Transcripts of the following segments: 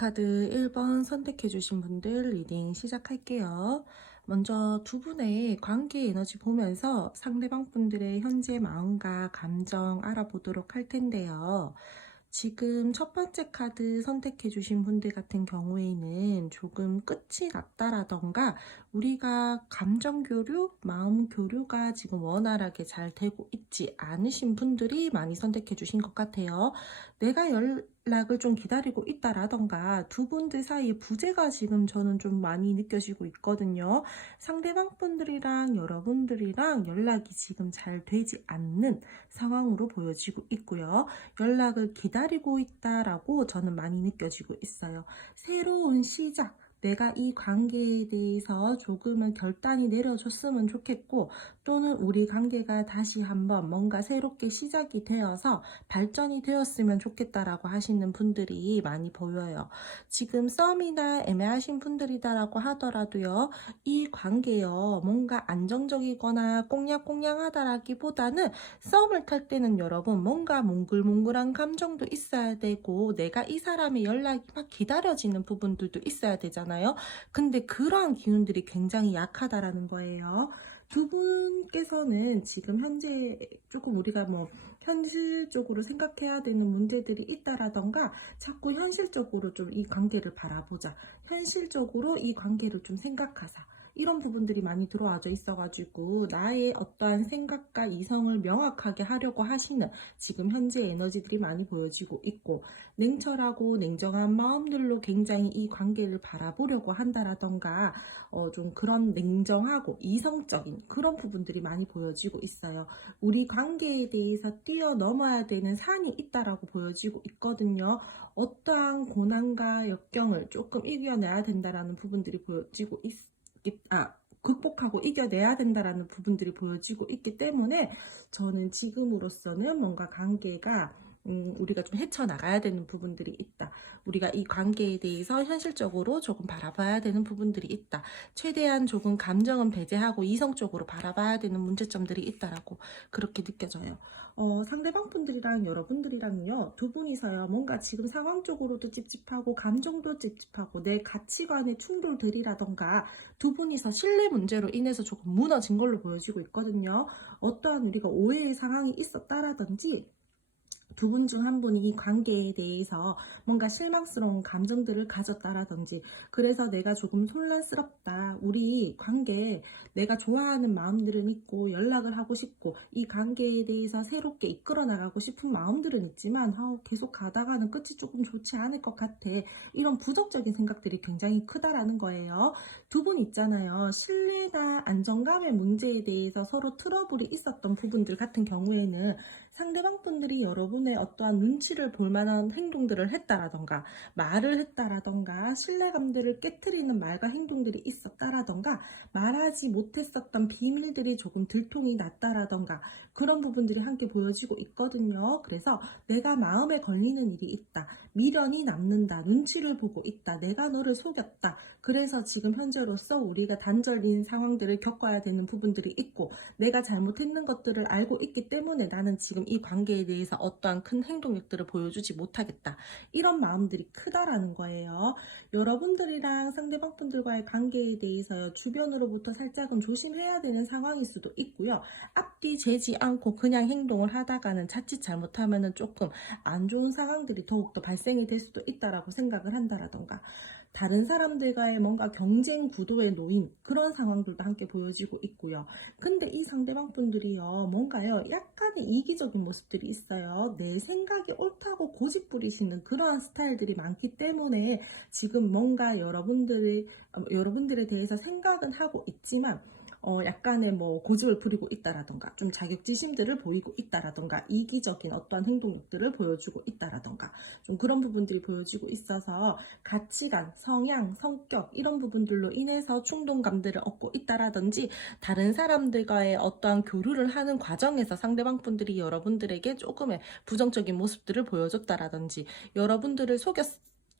카드 1번 선택해 주신 분들 리딩 시작할게요. 먼저 두 분의 관계 에너지 보면서 상대방 분들의 현재 마음과 감정 알아보도록 할 텐데요. 지금 첫 번째 카드 선택해 주신 분들 같은 경우에는 조금 끝이 났다라던가 우리가 감정 교류, 마음 교류가 지금 원활하게 잘 되고 있지 않으신 분들이 많이 선택해 주신 것 같아요. 내가 연락을 좀 기다리고 있다라던가 두 분들 사이에 부재가 지금 저는 좀 많이 느껴지고 있거든요. 상대방 분들이랑 여러분들이랑 연락이 지금 잘 되지 않는 상황으로 보여지고 있고요. 연락을 기다리고 있다라고 저는 많이 느껴지고 있어요. 새로운 시작, 내가 이 관계에 대해서 조금은 결단이 내려졌으면 좋겠고, 또는 우리 관계가 다시 한번 뭔가 새롭게 시작이 되어서 발전이 되었으면 좋겠다라고 하시는 분들이 많이 보여요. 지금 썸이나 애매하신 분들이다라고 하더라도요, 이 관계요, 뭔가 안정적이거나 꽁냥꽁냥하다라기보다는 썸을 탈 때는 여러분 뭔가 몽글몽글한 감정도 있어야 되고 내가 이 사람의 연락이 막 기다려지는 부분들도 있어야 되잖아요. 근데 그러한 기운들이 굉장히 약하다라는 거예요. 두 분께서는 지금 현재 조금 우리가 뭐 현실적으로 생각해야 되는 문제들이 있다라던가 자꾸 현실적으로 좀 이 관계를 바라보자. 현실적으로 이 관계를 좀 생각하자. 이런 부분들이 많이 들어와져 있어가지고 나의 어떠한 생각과 이성을 명확하게 하려고 하시는 지금 현재 에너지들이 많이 보여지고 있고, 냉철하고 냉정한 마음들로 굉장히 이 관계를 바라보려고 한다라던가 좀 그런 냉정하고 이성적인 그런 부분들이 많이 보여지고 있어요. 우리 관계에 대해서 뛰어넘어야 되는 산이 있다라고 보여지고 있거든요. 어떠한 고난과 역경을 조금 이겨내야 된다라는 부분들이 보여지고 극복하고 이겨내야 된다라는 부분들이 보여지고 있기 때문에 저는 지금으로서는 뭔가 관계가 우리가 좀 헤쳐나가야 되는 부분들이 있다. 우리가 이 관계에 대해서 현실적으로 조금 바라봐야 되는 부분들이 있다. 최대한 조금 감정은 배제하고 이성적으로 바라봐야 되는 문제점들이 있다라고 그렇게 느껴져요. 상대방 분들이랑 여러분들이랑요, 두 분이서요, 뭔가 지금 상황적으로도 찝찝하고, 감정도 찝찝하고, 내 가치관의 충돌들이라던가, 두 분이서 신뢰 문제로 인해서 조금 무너진 걸로 보여지고 있거든요. 어떠한 우리가 오해의 상황이 있었다라든지, 두 분 중 한 분이 이 관계에 대해서 뭔가 실망스러운 감정들을 가졌다라든지, 그래서 내가 조금 혼란스럽다, 우리 관계 내가 좋아하는 마음들은 있고 연락을 하고 싶고 이 관계에 대해서 새롭게 이끌어 나가고 싶은 마음들은 있지만 계속 가다가는 끝이 조금 좋지 않을 것 같아, 이런 부정적인 생각들이 굉장히 크다라는 거예요. 두 분 있잖아요, 신뢰나 안정감의 문제에 대해서 서로 트러블이 있었던 부분들 같은 경우에는 상대방 분들이 여러분의 어떠한 눈치를 볼 만한 행동들을 했다라던가 말을 했다라던가 신뢰감들을 깨트리는 말과 행동들이 있었다라던가 말하지 못했었던 비밀들이 조금 들통이 났다라던가 그런 부분들이 함께 보여지고 있거든요. 그래서 내가 마음에 걸리는 일이 있다, 미련이 남는다, 눈치를 보고 있다, 내가 너를 속였다, 그래서 지금 현재로서 우리가 단절인 상황들을 겪어야 되는 부분들이 있고, 내가 잘못했는 것들을 알고 있기 때문에 나는 지금 이 관계에 대해서 어떠한 큰 행동력들을 보여주지 못하겠다, 이런 마음들이 크다라는 거예요. 여러분들이랑 상대방 분들과의 관계에 대해서 주변으로부터 살짝은 조심해야 되는 상황일 수도 있고요. 앞뒤 재지 않고 그냥 행동을 하다가는 자칫 잘못하면은 조금 안 좋은 상황들이 더욱더 발생이 될 수도 있다라고 생각을 한다라던가, 다른 사람들과의 뭔가 경쟁 구도에 놓인 그런 상황들도 함께 보여지고 있고요. 근데 이 상대방 분들이요, 뭔가요, 약간의 이기적인 모습들이 있어요. 내 생각이 옳다고 고집 부리시는 그러한 스타일들이 많기 때문에 지금 뭔가 여러분들에 대해서 생각은 하고 있지만 약간의 뭐 고집을 부리고 있다라던가 좀 자격지심들을 보이고 있다라던가 이기적인 어떠한 행동력들을 보여주고 있다라던가 좀 그런 부분들이 보여지고 있어서 가치관, 성향, 성격 이런 부분들로 인해서 충동감들을 얻고 있다라든지, 다른 사람들과의 어떠한 교류를 하는 과정에서 상대방 분들이 여러분들에게 조금의 부정적인 모습들을 보여줬다라든지, 여러분들을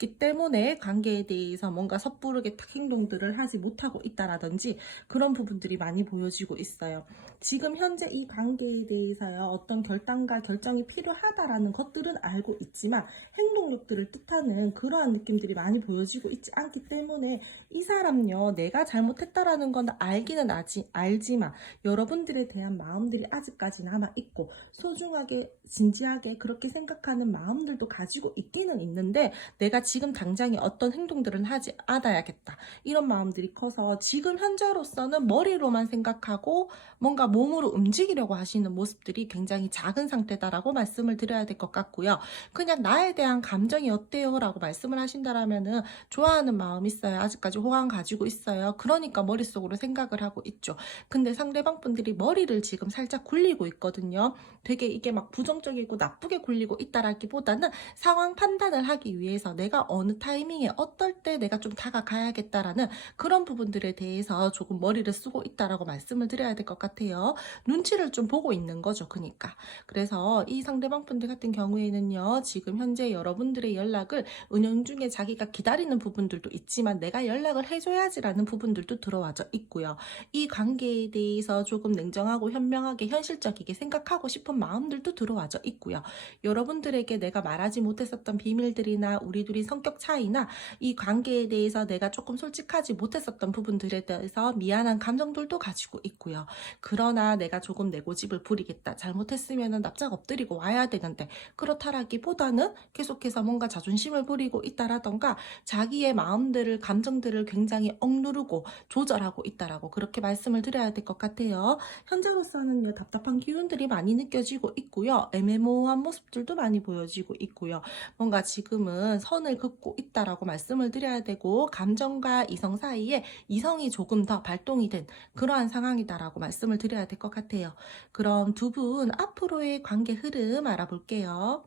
있기 때문에 관계에 대해서 뭔가 섣부르게 딱 행동들을 하지 못하고 있다라든지 그런 부분들이 많이 보여지고 있어요. 지금 현재 이 관계에 대해서요, 어떤 결단과 결정이 필요하다라는 것들은 알고 있지만 행동력들을 뜻하는 그러한 느낌들이 많이 보여지고 있지 않기 때문에 이 사람요, 내가 잘못했다라는 건 알기는 알지만 여러분들에 대한 마음들이 아직까지 남아있고 소중하게 진지하게 그렇게 생각하는 마음들도 가지고 있기는 있는데 내가 지금 당장에 어떤 행동들은 하지 않아야겠다, 이런 마음들이 커서 지금 현재로서는 머리로만 생각하고 뭔가 몸으로 움직이려고 하시는 모습들이 굉장히 작은 상태다라고 말씀을 드려야 될 것 같고요. 그냥 나에 대한 감정이 어때요? 라고 말씀을 하신다라면은 좋아하는 마음 있어요. 아직까지 호감 가지고 있어요. 그러니까 머릿속으로 생각을 하고 있죠. 근데 상대방 분들이 머리를 지금 살짝 굴리고 있거든요. 되게 이게 막 부정적이고 나쁘게 굴리고 있다라기보다는 상황 판단을 하기 위해서 내가 어느 타이밍에 어떨 때 내가 좀 다가가야겠다라는 그런 부분들에 대해서 조금 머리를 쓰고 있다라고 말씀을 드려야 될 것 같아요. 눈치를 좀 보고 있는 거죠. 그러니까. 그래서 이 상대방 분들 같은 경우에는요, 지금 현재 여러분들의 연락을 은연중에 자기가 기다리는 부분들도 있지만 내가 연락을 해줘야지라는 부분들도 들어와져 있고요. 이 관계에 대해서 조금 냉정하고 현명하게 현실적이게 생각하고 싶은 마음들도 들어와져 있고요. 여러분들에게 내가 말하지 못했었던 비밀들이나 우리 둘이 성격 차이나 이 관계에 대해서 내가 조금 솔직하지 못했었던 부분들에 대해서 미안한 감정들도 가지고 있고요. 그러나 내가 조금 내 고집을 부리겠다, 잘못했으면 납작 엎드리고 와야 되는데 그렇다라기보다는 계속해서 뭔가 자존심을 부리고 있다라던가 자기의 마음들을 감정들을 굉장히 억누르고 조절하고 있다라고 그렇게 말씀을 드려야 될 것 같아요. 현재로서는요, 답답한 기운들이 많이 느껴지고 있고요. 애매모호한 모습들도 많이 보여지고 있고요. 뭔가 지금은 선을 긋고 있다라고 말씀을 드려야 되고 감정과 이성 사이에 이성이 조금 더 발동이 된 그러한 상황이다라고 말씀을 드려야 될 것 같아요. 그럼 두 분 앞으로의 관계 흐름 알아볼게요.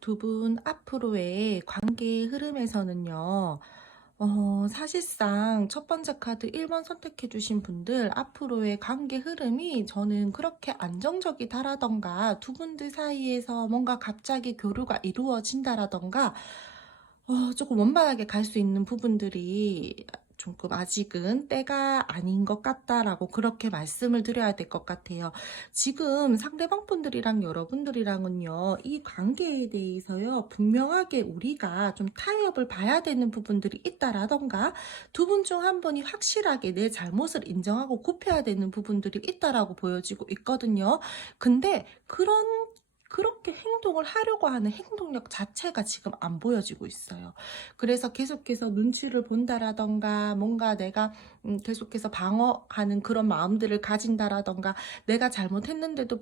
두 분 앞으로의 관계 흐름에서는요, 사실상 첫 번째 카드 1번 선택해 주신 분들 앞으로의 관계 흐름이 저는 그렇게 안정적이다라던가 두 분들 사이에서 뭔가 갑자기 교류가 이루어진다라던가 조금 원만하게 갈 수 있는 부분들이 조금 아직은 때가 아닌 것 같다라고 그렇게 말씀을 드려야 될 것 같아요. 지금 상대방 분들이랑 여러분들이랑은요, 이 관계에 대해서요, 분명하게 우리가 좀 타협을 봐야 되는 부분들이 있다라던가 두 분 중 한 분이 확실하게 내 잘못을 인정하고 굽혀야 되는 부분들이 있다라고 보여지고 있거든요. 근데 그렇게 행동을 하려고 하는 행동력 자체가 지금 안 보여지고 있어요. 그래서 계속해서 눈치를 본다라던가 뭔가 내가 계속해서 방어하는 그런 마음들을 가진다라던가 내가 잘못했는데도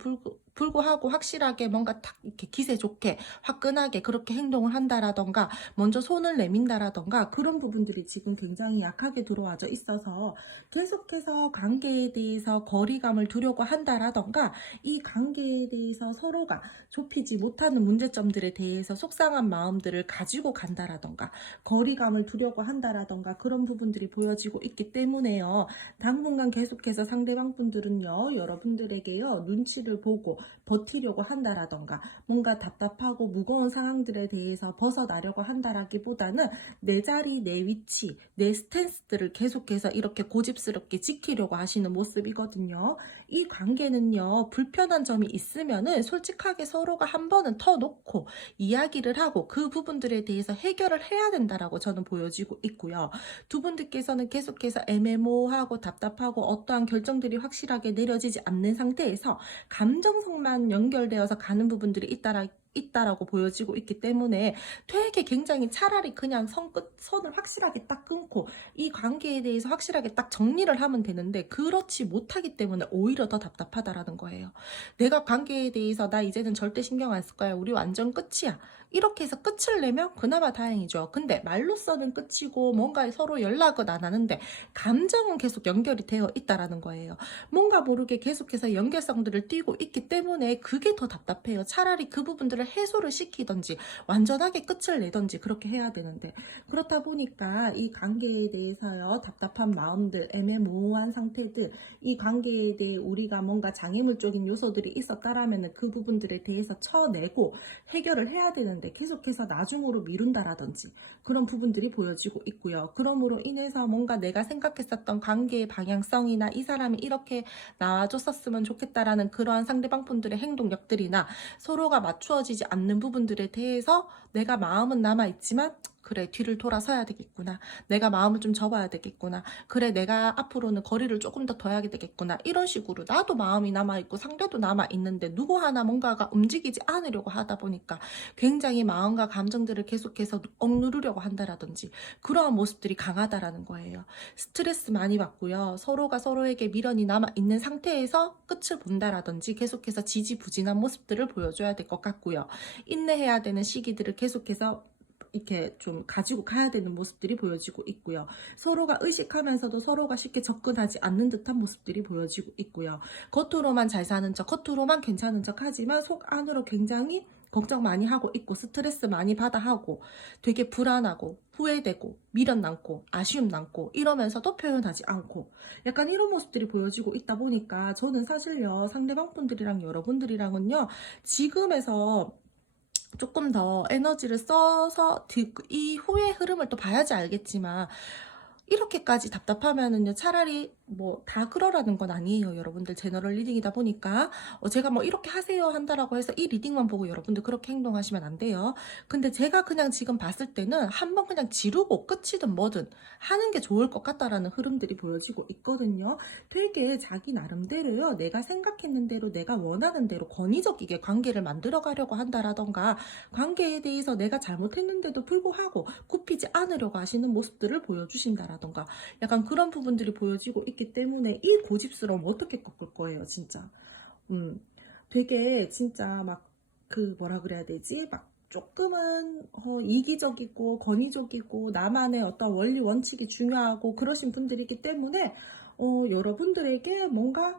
불구하고 확실하게 뭔가 딱 이렇게 기세 좋게 화끈하게 그렇게 행동을 한다라던가 먼저 손을 내민다라던가 그런 부분들이 지금 굉장히 약하게 들어와져 있어서 계속해서 관계에 대해서 거리감을 두려고 한다라던가 이 관계에 대해서 서로가 좁히지 못하는 문제점들에 대해서 속상한 마음들을 가지고 간다라던가 거리감을 두려고 한다라던가 그런 부분들이 보여지고 있기 때문에요. 당분간 계속해서 상대방 분들은요, 여러분들에게요, 눈치를 보고 버티려고 한다라던가 뭔가 답답하고 무거운 상황들에 대해서 벗어나려고 한다라기보다는 내 자리, 내 위치, 내 스탠스들을 계속해서 이렇게 고집스럽게 지키려고 하시는 모습이거든요. 이 관계는요, 불편한 점이 있으면은 솔직하게 서로가 한 번은 터놓고 이야기를 하고 그 부분들에 대해서 해결을 해야 된다라고 저는 보여지고 있고요. 두 분들께서는 계속해서 애매모호하고 답답하고 어떠한 결정들이 확실하게 내려지지 않는 상태에서 감정선만 연결되어서 가는 부분들이 있다라고 보여지고 있기 때문에 되게 굉장히 차라리 그냥 선을 확실하게 딱 끊고 이 관계에 대해서 확실하게 딱 정리를 하면 되는데 그렇지 못하기 때문에 오히려 더 답답하다라는 거예요. 내가 관계에 대해서 나 이제는 절대 신경 안 쓸 거야, 우리 완전 끝이야, 이렇게 해서 끝을 내면 그나마 다행이죠. 근데 말로서는 끝이고 뭔가 서로 연락은 안 하는데 감정은 계속 연결이 되어 있다라는 거예요. 뭔가 모르게 계속해서 연결성들을 띄고 있기 때문에 그게 더 답답해요. 차라리 그 부분들을 해소를 시키던지 완전하게 끝을 내던지 그렇게 해야 되는데 그렇다 보니까 이 관계에 대해서요, 답답한 마음들, 애매모호한 상태들, 이 관계에 대해 우리가 뭔가 장애물적인 요소들이 있었다라면 그 부분들에 대해서 쳐내고 해결을 해야 되는데 되는데 계속해서 나중으로 미룬다라든지 그런 부분들이 보여지고 있고요. 그러므로 인해서 뭔가 내가 생각했었던 관계의 방향성이나 이 사람이 이렇게 나와줬었으면 좋겠다라는 그러한 상대방 분들의 행동력들이나 서로가 맞추어지지 않는 부분들에 대해서 내가 마음은 남아있지만 그래, 뒤를 돌아서야 되겠구나. 내가 마음을 좀 접어야 되겠구나. 그래, 내가 앞으로는 거리를 조금 더 둬야 되겠구나. 이런 식으로 나도 마음이 남아있고 상대도 남아있는데 누구 하나 뭔가가 움직이지 않으려고 하다 보니까 굉장히 마음과 감정들을 계속해서 억누르려고 한다라든지 그러한 모습들이 강하다라는 거예요. 스트레스 많이 받고요. 서로가 서로에게 미련이 남아있는 상태에서 끝을 본다라든지 계속해서 지지부진한 모습들을 보여줘야 될 것 같고요. 인내해야 되는 시기들을 계속해서 이렇게 좀 가지고 가야 되는 모습들이 보여지고 있고요. 서로가 의식하면서도 서로가 쉽게 접근하지 않는 듯한 모습들이 보여지고 있고요. 겉으로만 잘 사는 척, 겉으로만 괜찮은 척 하지만 속 안으로 굉장히 걱정 많이 하고 있고 스트레스 많이 받아 하고 되게 불안하고 후회되고 미련 남고 아쉬움 남고 이러면서도 표현하지 않고 약간 이런 모습들이 보여지고 있다 보니까 저는 사실요 상대방 분들이랑 여러분들이랑은요 지금에서 조금 더 에너지를 써서 이 후의 흐름을 또 봐야지 알겠지만 이렇게까지 답답하면은요 차라리 뭐 다 그러라는 건 아니에요. 여러분들 제너럴 리딩이다 보니까 제가 뭐 이렇게 하세요 한다라고 해서 이 리딩만 보고 여러분들 그렇게 행동하시면 안 돼요. 근데 제가 그냥 지금 봤을 때는 한번 그냥 지르고 끝이든 뭐든 하는 게 좋을 것 같다라는 흐름들이 보여지고 있거든요. 되게 자기 나름대로요. 내가 생각했는 대로 내가 원하는 대로 권위적이게 관계를 만들어 가려고 한다라던가 관계에 대해서 내가 잘못했는데도 불구하고 굽히지 않으려고 하시는 모습들을 보여주신다라던가 약간 그런 부분들이 보여지고 있기 때문에 이 고집스러움 어떻게 꺾을 거예요 진짜. 되게 진짜 막 그 뭐라 그래야 되지 막 조금은 이기적이고 권위적이고 나만의 어떤 원리 원칙이 중요하고 그러신 분들이기 때문에 여러분들에게 뭔가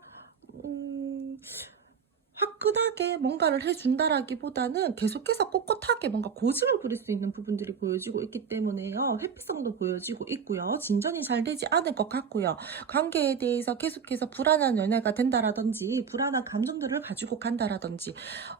화끈하게 뭔가를 해준다라기보다는 계속해서 꼿꼿하게 뭔가 고집을 부릴 수 있는 부분들이 보여지고 있기 때문에요. 회피성도 보여지고 있고요. 진전이 잘 되지 않을 것 같고요. 관계에 대해서 계속해서 불안한 연애가 된다라든지 불안한 감정들을 가지고 간다라든지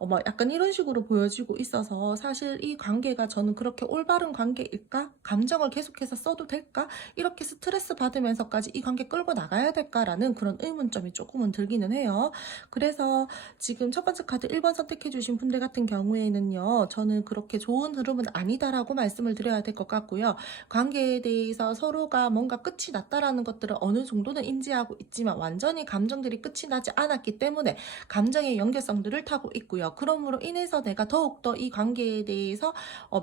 뭐 약간 이런 식으로 보여지고 있어서 사실 이 관계가 저는 그렇게 올바른 관계일까? 감정을 계속해서 써도 될까? 이렇게 스트레스 받으면서까지 이 관계 끌고 나가야 될까라는 그런 의문점이 조금은 들기는 해요. 그래서 지금 첫 번째 카드 1번 선택해주신 분들 같은 경우에는요. 저는 그렇게 좋은 흐름은 아니다라고 말씀을 드려야 될 것 같고요. 관계에 대해서 서로가 뭔가 끝이 났다라는 것들을 어느 정도는 인지하고 있지만 완전히 감정들이 끝이 나지 않았기 때문에 감정의 연결성들을 타고 있고요. 그러므로 인해서 내가 더욱더 이 관계에 대해서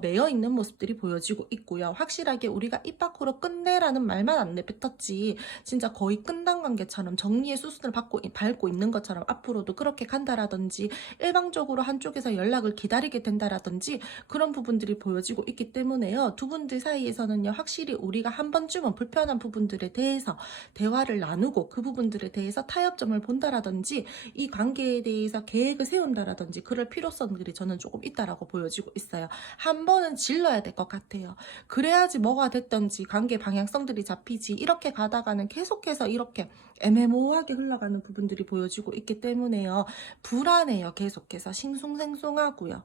매여 있는 모습들이 보여지고 있고요. 확실하게 우리가 입 밖으로 끝내라는 말만 안 내뱉었지 진짜 거의 끝난 관계처럼 정리의 수순을 밟고 있는 것처럼 앞으로도 그렇게 간다라든지 일방적으로 한쪽에서 연락을 기다리게 된다라든지 그런 부분들이 보여지고 있기 때문에요. 두 분들 사이에서는요. 확실히 우리가 한 번쯤은 불편한 부분들에 대해서 대화를 나누고 그 부분들에 대해서 타협점을 본다라든지 이 관계에 대해서 계획을 세운다라든지 그럴 필요성들이 저는 조금 있다라고 보여지고 있어요. 한 번은 질러야 될 것 같아요. 그래야지 뭐가 됐던지 관계 방향성들이 잡히지 이렇게 가다가는 계속해서 이렇게 애매모호하게 흘러가는 부분들이 보여지고 있기 때문에요. 불안해요. 계속해서 싱숭생숭하고요.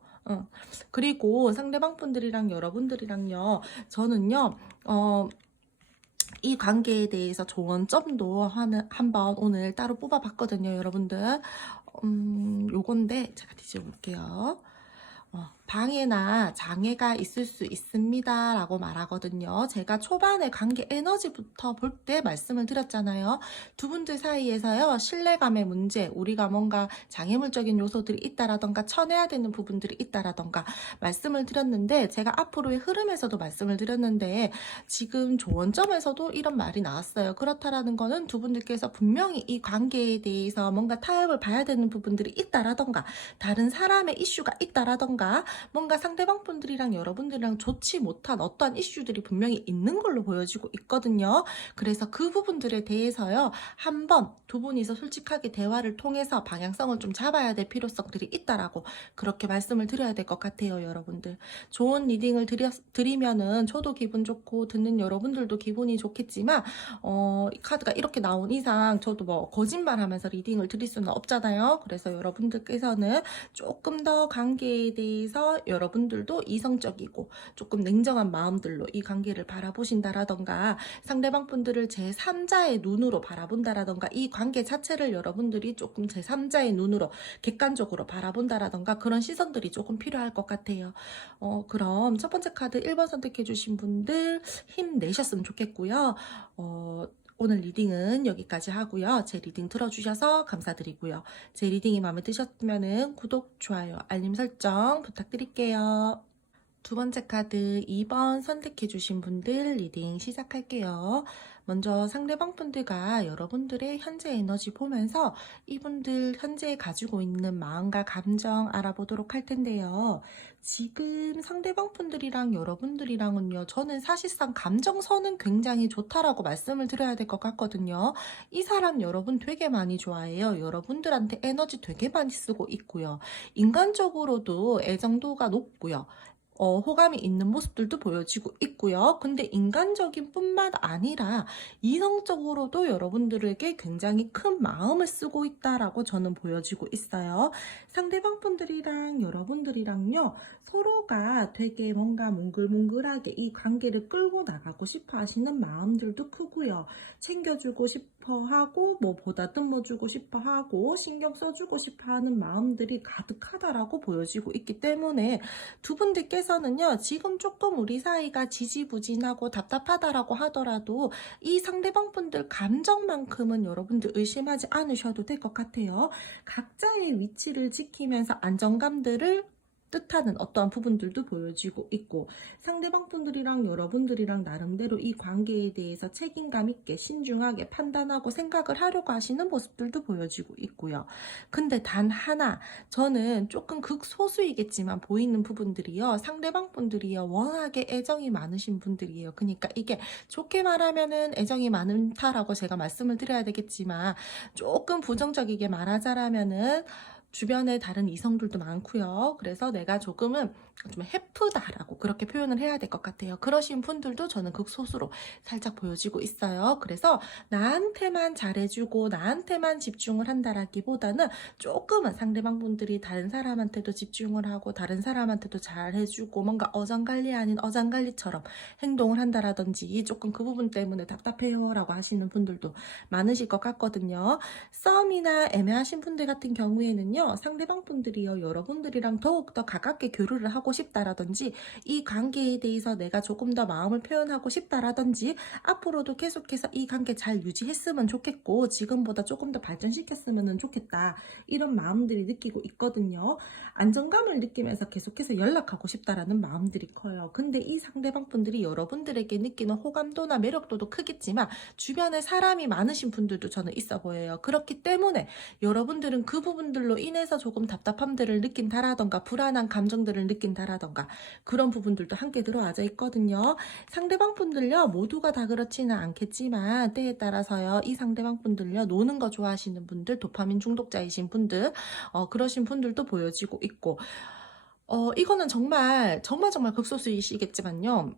그리고 상대방 분들이랑 여러분들이랑요. 저는요. 이 관계에 대해서 조언점도 한번 오늘 따로 뽑아봤거든요. 여러분들. 요건데 제가 뒤져볼게요. 방해나 장애가 있을 수 있습니다 라고 말하거든요. 제가 초반에 관계 에너지부터 볼 때 말씀을 드렸잖아요. 두 분들 사이에서요 신뢰감의 문제, 우리가 뭔가 장애물적인 요소들이 있다라던가 쳐내야 되는 부분들이 있다라던가 말씀을 드렸는데 제가 앞으로의 흐름에서도 말씀을 드렸는데 지금 조언점에서도 이런 말이 나왔어요. 그렇다라는 거는 두 분들께서 분명히 이 관계에 대해서 뭔가 타협을 봐야 되는 부분들이 있다라던가 다른 사람의 이슈가 있다라던가 뭔가 상대방 분들이랑 여러분들이랑 좋지 못한 어떠한 이슈들이 분명히 있는 걸로 보여지고 있거든요. 그래서 그 부분들에 대해서요. 한번 두 분이서 솔직하게 대화를 통해서 방향성을 좀 잡아야 될 필요성들이 있다라고 그렇게 말씀을 드려야 될 것 같아요. 여러분들. 좋은 리딩을 드리면은 저도 기분 좋고 듣는 여러분들도 기분이 좋겠지만 이 카드가 이렇게 나온 이상 저도 뭐 거짓말하면서 리딩을 드릴 수는 없잖아요. 그래서 여러분들께서는 조금 더 관계에 대해서 보면서 여러분들도 이성적이고 조금 냉정한 마음들로 이 관계를 바라보신다라던가, 상대방 분들을 제3자의 눈으로 바라본다라던가, 이 관계 자체를 여러분들이 조금 제3자의 눈으로 객관적으로 바라본다라던가, 그런 시선들이 조금 필요할 것 같아요. 그럼 첫 번째 카드 1번 선택해 주신 분들 힘내셨으면 좋겠고요. 오늘 리딩은 여기까지 하고요. 제 리딩 들어주셔서 감사드리고요. 제 리딩이 마음에 드셨으면 구독, 좋아요, 알림 설정 부탁드릴게요. 두 번째 카드 2번 선택해 주신 분들 리딩 시작할게요. 먼저 상대방 분들과 여러분들의 현재 에너지 보면서 이분들 현재 가지고 있는 마음과 감정 알아보도록 할 텐데요. 지금 상대방 분들이랑 여러분들이랑은요, 저는 사실상 감정선은 굉장히 좋다라고 말씀을 드려야 될 것 같거든요. 이 사람 여러분 되게 많이 좋아해요. 여러분들한테 에너지 되게 많이 쓰고 있고요. 인간적으로도 애정도가 높고요. 호감이 있는 모습들도 보여지고 있고요. 근데 인간적인 뿐만 아니라 이성적으로도 여러분들에게 굉장히 큰 마음을 쓰고 있다라고 저는 보여지고 있어요. 상대방 분들이랑 여러분들이랑요, 서로가 되게 뭔가 몽글몽글하게 이 관계를 끌고 나가고 싶어 하시는 마음들도 크고요. 챙겨주고 싶어 하고, 뭐 보다듬어 주고 싶어 하고, 신경 써주고 싶어 하는 마음들이 가득하다라고 보여지고 있기 때문에 두 분들께서는요, 지금 조금 우리 사이가 지지부진하고 답답하다라고 하더라도 이 상대방 분들 감정만큼은 여러분들 의심하지 않으셔도 될 것 같아요. 각자의 위치를 지키면서 안정감들을 뜻하는 어떠한 부분들도 보여지고 있고, 상대방 분들이랑 여러분들이랑 나름대로 이 관계에 대해서 책임감 있게 신중하게 판단하고 생각을 하려고 하시는 모습들도 보여지고 있고요. 근데 단 하나, 저는 조금 극소수이겠지만 보이는 부분들이요, 상대방 분들이요, 워낙에 애정이 많으신 분들이에요. 그러니까 이게 좋게 말하면은 애정이 많다라고 제가 말씀을 드려야 되겠지만, 조금 부정적이게 말하자라면은 주변에 다른 이성들도 많고요. 그래서 내가 조금은 좀 해프다라고 그렇게 표현을 해야 될 것 같아요. 그러신 분들도 저는 극소수로 살짝 보여지고 있어요. 그래서 나한테만 잘해주고 나한테만 집중을 한다라기보다는 조금은 상대방 분들이 다른 사람한테도 집중을 하고 다른 사람한테도 잘해주고 뭔가 어장관리 아닌 어장관리처럼 행동을 한다라든지, 조금 그 부분 때문에 답답해요 라고 하시는 분들도 많으실 것 같거든요. 썸이나 애매하신 분들 같은 경우에는요, 상대방 분들이요, 여러분들이랑 더욱더 가깝게 교류를 하고 싶다라든지, 이 관계에 대해서 내가 조금 더 마음을 표현하고 싶다라든지, 앞으로도 계속해서 이 관계 잘 유지했으면 좋겠고 지금보다 조금 더 발전시켰으면 좋겠다, 이런 마음들이 느끼고 있거든요. 안정감을 느끼면서 계속해서 연락하고 싶다라는 마음들이 커요. 근데 이 상대방 분들이 여러분들에게 느끼는 호감도나 매력도도 크겠지만 주변에 사람이 많으신 분들도 저는 있어 보여요. 그렇기 때문에 여러분들은 그 부분들로 인해서 조금 답답함들을 느낀다라던가 불안한 감정들을 느낀다라던가, 그런 부분들도 함께 들어와져 있거든요. 상대방 분들요, 모두가 다 그렇지는 않겠지만 때에 따라서요, 이 상대방 분들요, 노는 거 좋아하시는 분들, 도파민 중독자이신 분들, 그러신 분들도 보여지고 있고, 이거는 정말 극소수이시겠지만요,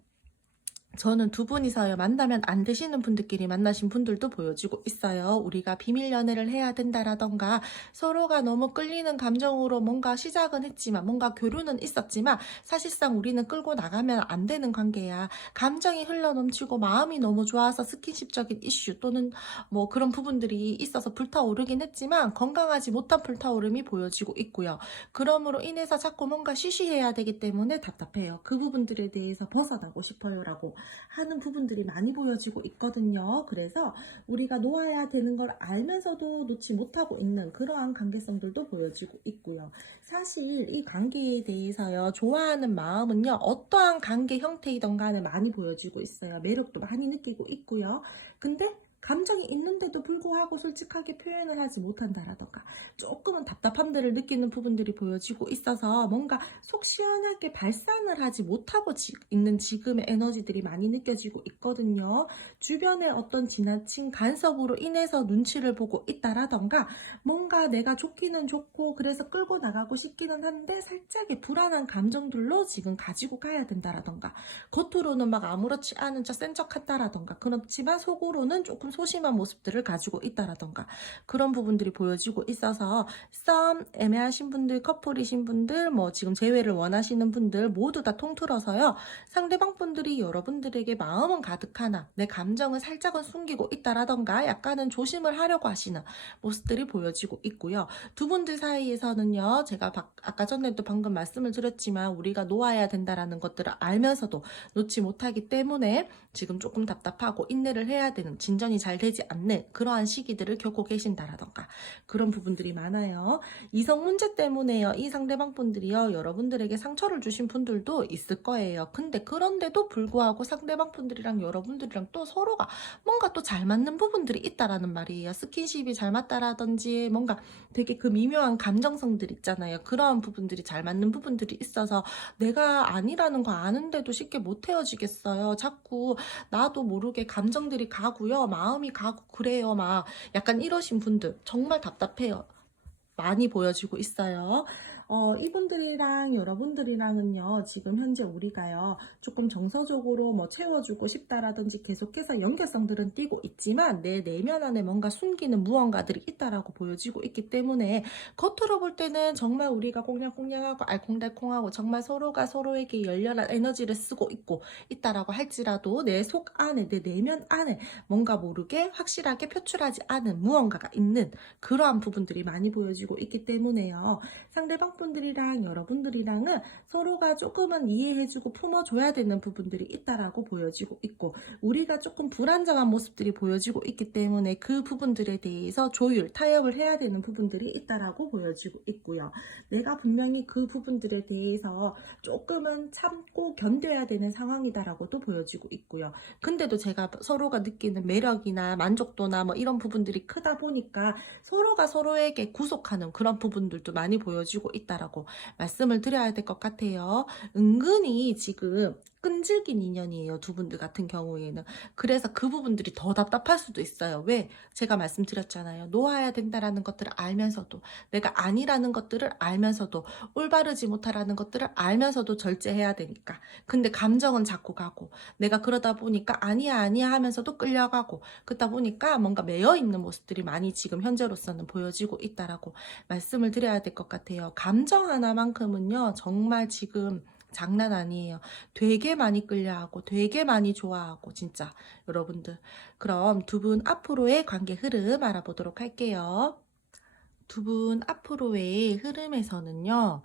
저는 두 분이서요, 만나면 안 되시는 분들끼리 만나신 분들도 보여지고 있어요. 우리가 비밀 연애를 해야 된다라던가, 서로가 너무 끌리는 감정으로 뭔가 시작은 했지만, 뭔가 교류는 있었지만 사실상 우리는 끌고 나가면 안 되는 관계야. 감정이 흘러넘치고 마음이 너무 좋아서 스킨십적인 이슈 또는 뭐 그런 부분들이 있어서 불타오르긴 했지만 건강하지 못한 불타오름이 보여지고 있고요. 그러므로 인해서 자꾸 뭔가 쉬쉬해야 되기 때문에 답답해요. 그 부분들에 대해서 벗어나고 싶어요 라고 하는 부분들이 많이 보여지고 있거든요. 그래서 우리가 놓아야 되는 걸 알면서도 놓지 못하고 있는 그러한 관계성들도 보여지고 있고요. 사실 이 관계에 대해서요, 좋아하는 마음은요, 어떠한 관계 형태이든 간에 많이 보여지고 있어요. 매력도 많이 느끼고 있고요. 근데 감정이 있는데도 불구하고 솔직하게 표현을 하지 못한다라던가, 조금은 답답함들을 느끼는 부분들이 보여지고 있어서 뭔가 속 시원하게 발산을 하지 못하고 있는 지금의 에너지들이 많이 느껴지고 있거든요. 주변에 어떤 지나친 간섭으로 인해서 눈치를 보고 있다라던가, 뭔가 내가 좋기는 좋고 그래서 끌고 나가고 싶기는 한데 살짝의 불안한 감정들로 지금 가지고 가야 된다라던가, 겉으로는 막 아무렇지 않은 척 센 척 한다라던가, 그렇지만 속으로는 조금 소심한 모습들을 부분들을 가지고 있다라던가 그런 부분들이 보여지고 있어서 썸 애매하신 분들, 커플이신 분들, 뭐 지금 재회를 원하시는 분들 모두 다 통틀어서요. 상대방 분들이 여러분들에게 마음은 가득하나 내 감정을 살짝은 숨기고 있다라던가 약간은 조심을 하려고 하시는 모습들이 보여지고 있고요. 두 분들 사이에서는요. 제가 아까 전에도 방금 말씀을 드렸지만 우리가 놓아야 된다라는 것들을 알면서도 놓지 못하기 때문에 지금 조금 답답하고 인내를 해야 되는 진전이 잘 되지 않는 그러한 시기들을 겪고 계신다라던가 그런 부분들이 많아요. 이성 문제 때문에요. 이 상대방 분들이요. 여러분들에게 상처를 주신 분들도 있을 거예요. 근데 그런데도 불구하고 상대방 분들이랑 여러분들이랑 또 서로가 뭔가 또 잘 맞는 부분들이 있다라는 말이에요. 스킨십이 잘 맞다라든지 뭔가 되게 그 미묘한 감정성들 있잖아요. 그러한 부분들이 잘 맞는 부분들이 있어서 내가 아니라는 거 아는데도 쉽게 못 헤어지겠어요. 자꾸 나도 모르게 감정들이 가고요. 마음이 가고 그래요. 막 약간 이러신 분들 정말 답답해요. 많이 보여지고 있어요. 이분들이랑 여러분들이랑은요, 지금 현재 우리가요, 조금 정서적으로 뭐 채워주고 싶다라든지 계속해서 연결성들은 띄고 있지만, 내 내면 안에 뭔가 숨기는 무언가들이 있다라고 보여지고 있기 때문에, 겉으로 볼 때는 정말 우리가 꽁냥꽁냥하고 알콩달콩하고 정말 서로가 서로에게 열렬한 에너지를 쓰고 있다라고 할지라도, 내 속 안에, 내 내면 안에 뭔가 모르게 확실하게 표출하지 않은 무언가가 있는 그러한 부분들이 많이 보여지고 있기 때문에요. 상대방 분들이랑 여러분들이랑은 서로가 조금은 이해해주고 품어줘야 되는 부분들이 있다라고 보여지고 있고 우리가 조금 불안정한 모습들이 보여지고 있기 때문에 그 부분들에 대해서 조율, 타협을 해야 되는 부분들이 있다라고 보여지고 있고요. 내가 분명히 그 부분들에 대해서 조금은 참고 견뎌야 되는 상황이다라고도 보여지고 있고요. 근데도 제가 서로가 느끼는 매력이나 만족도나 뭐 이런 부분들이 크다 보니까 서로가 서로에게 구속하는 그런 부분들도 많이 보여지고 있다라고 말씀을 드려야 될 것 같아요. 은근히 지금 끈질긴 인연이에요. 두 분들 같은 경우에는. 그래서 그 부분들이 더 답답할 수도 있어요. 왜? 제가 말씀드렸잖아요. 놓아야 된다라는 것들을 알면서도 내가 아니라는 것들을 알면서도 올바르지 못하라는 것들을 알면서도 절제해야 되니까. 근데 감정은 자꾸 가고 내가 그러다 보니까 아니야 하면서도 끌려가고 그러다 보니까 뭔가 매여있는 모습들이 많이 지금 현재로서는 보여지고 있다라고 말씀을 드려야 될 것 같아요. 감정 하나만큼은요. 정말 지금 장난 아니에요. 되게 많이 끌려하고 되게 많이 좋아하고 진짜 여러분들. 그럼 두 분 앞으로의 관계 흐름 알아보도록 할게요. 두 분 앞으로의 흐름에서는요.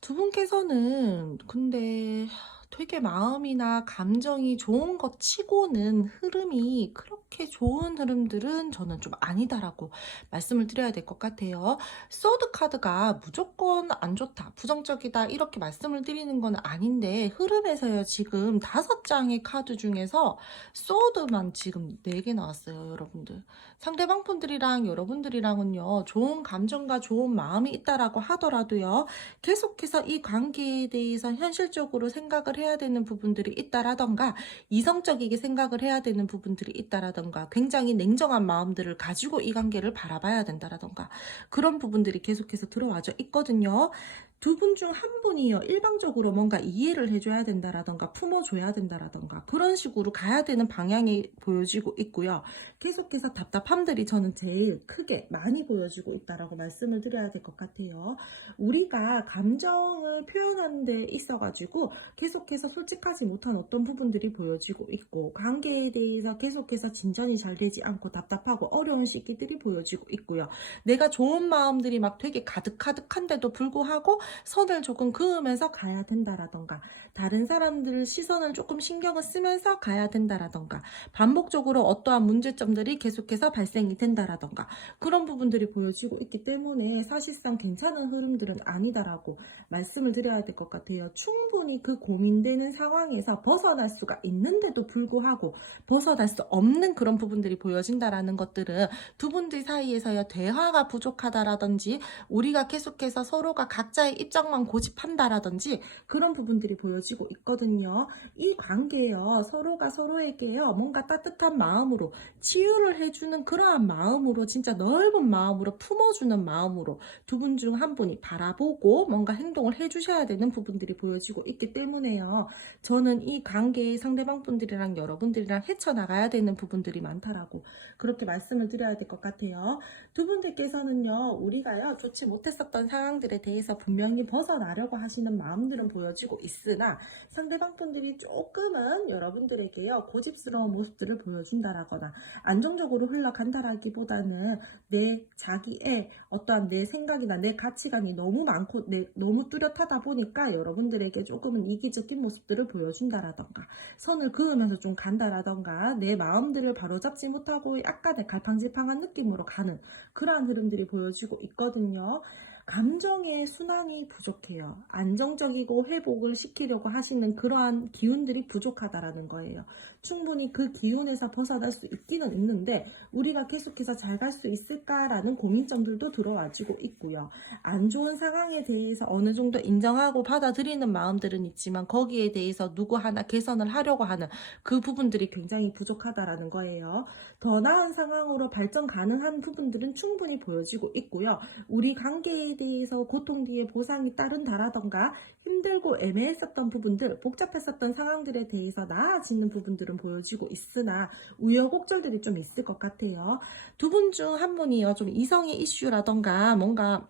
두 분께서는 근데 되게 마음이나 감정이 좋은 것 치고는 흐름이 그렇게 좋은 흐름들은 저는 좀 아니다라고 말씀을 드려야 될 것 같아요. 소드 카드가 무조건 안 좋다, 부정적이다 이렇게 말씀을 드리는 건 아닌데 흐름에서요 지금 5장의 카드 중에서 소드만 지금 4개 나왔어요, 여러분들. 상대방 분들이랑 여러분들이랑은요 좋은 감정과 좋은 마음이 있다라고 하더라도요 계속해서 이 관계에 대해서 현실적으로 생각을 해야 되는 부분들이 있다라던가 이성적이게 생각을 해야 되는 부분들이 있다라던가 굉장히 냉정한 마음들을 가지고 이 관계를 바라봐야 된다라던가 그런 부분들이 계속해서 들어와져 있거든요. 두 분 중 한 분이요 일방적으로 뭔가 이해를 해줘야 된다라던가 품어줘야 된다라던가 그런 식으로 가야 되는 방향이 보여지고 있고요. 계속해서 답답함들이 저는 제일 크게 많이 보여지고 있다라고 말씀을 드려야 될 것 같아요. 우리가 감정을 표현하는 데 있어가지고 계속해서 솔직하지 못한 어떤 부분들이 보여지고 있고 관계에 대해서 계속해서 진전이 잘 되지 않고 답답하고 어려운 시기들이 보여지고 있고요. 내가 좋은 마음들이 막 되게 가득한데도 불구하고 선을 조금 그으면서 가야 된다라던가 다른 사람들 시선을 조금 신경을 쓰면서 가야 된다라던가 반복적으로 어떠한 문제점들이 계속해서 발생이 된다라던가 그런 부분들이 보여지고 있기 때문에 사실상 괜찮은 흐름들은 아니다라고 말씀을 드려야 될 것 같아요. 충분히 그 고민되는 상황에서 벗어날 수가 있는데도 불구하고 벗어날 수 없는 그런 부분들이 보여진다라는 것들은 두 분들 사이에서요 대화가 부족하다라든지 우리가 계속해서 서로가 각자의 입장만 고집한다라든지 그런 부분들이 보여지고 보여지고 있거든요. 이 관계요, 서로가 서로에게요, 뭔가 따뜻한 마음으로 치유를 해주는 그러한 마음으로, 진짜 넓은 마음으로, 품어주는 마음으로 두 분 중 한 분이 바라보고 뭔가 행동을 해주셔야 되는 부분들이 보여지고 있기 때문에요. 저는 이 관계의 상대방 분들이랑 여러분들이랑 헤쳐나가야 되는 부분들이 많다라고 그렇게 말씀을 드려야 될 것 같아요. 두 분들께서는요, 우리가요, 좋지 못했었던 상황들에 대해서 분명히 벗어나려고 하시는 마음들은 보여지고 있으나 상대방 분들이 조금은 여러분들에게요, 고집스러운 모습들을 보여준다라거나 안정적으로 흘러간다라기보다는 내 자기의 어떠한 내 생각이나 내 가치관이 너무 많고 너무 뚜렷하다 보니까 여러분들에게 조금은 이기적인 모습들을 보여준다라던가 선을 그으면서 좀 간다라던가 내 마음들을 바로잡지 못하고 약간의 갈팡질팡한 느낌으로 가는 그러한 흐름들이 보여지고 있거든요. 감정의 순환이 부족해요. 안정적이고 회복을 시키려고 하시는 그러한 기운들이 부족하다라는 거예요. 충분히 그 기운에서 벗어날 수 있기는 있는데 우리가 계속해서 잘 갈 수 있을까라는 고민점들도 들어와지고 있고요. 안 좋은 상황에 대해서 어느 정도 인정하고 받아들이는 마음들은 있지만 거기에 대해서 누구 하나 개선을 하려고 하는 그 부분들이 굉장히 부족하다라는 거예요. 더 나은 상황으로 발전 가능한 부분들은 충분히 보여지고 있고요. 우리 관계에 대해서 고통 뒤에 보상이 따른다라던가 힘들고 애매했었던 부분들, 복잡했었던 상황들에 대해서 나아지는 부분들은 보여지고 있으나 우여곡절들이 좀 있을 것 같아요. 두 분 중 한 분이요, 좀 이성의 이슈라던가 뭔가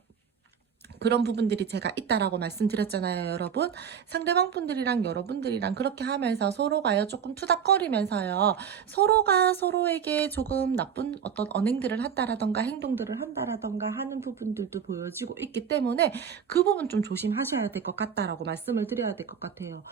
그런 부분들이 제가 있다라고 말씀드렸잖아요, 여러분. 상대방 분들이랑 여러분들이랑 그렇게 하면서 서로가요, 조금 투닥거리면서요, 서로가 서로에게 조금 나쁜 어떤 언행들을 한다라던가 행동들을 한다라던가 하는 부분들도 보여지고 있기 때문에 그 부분 좀 조심하셔야 될 것 같다라고 말씀을 드려야 될 것 같아요.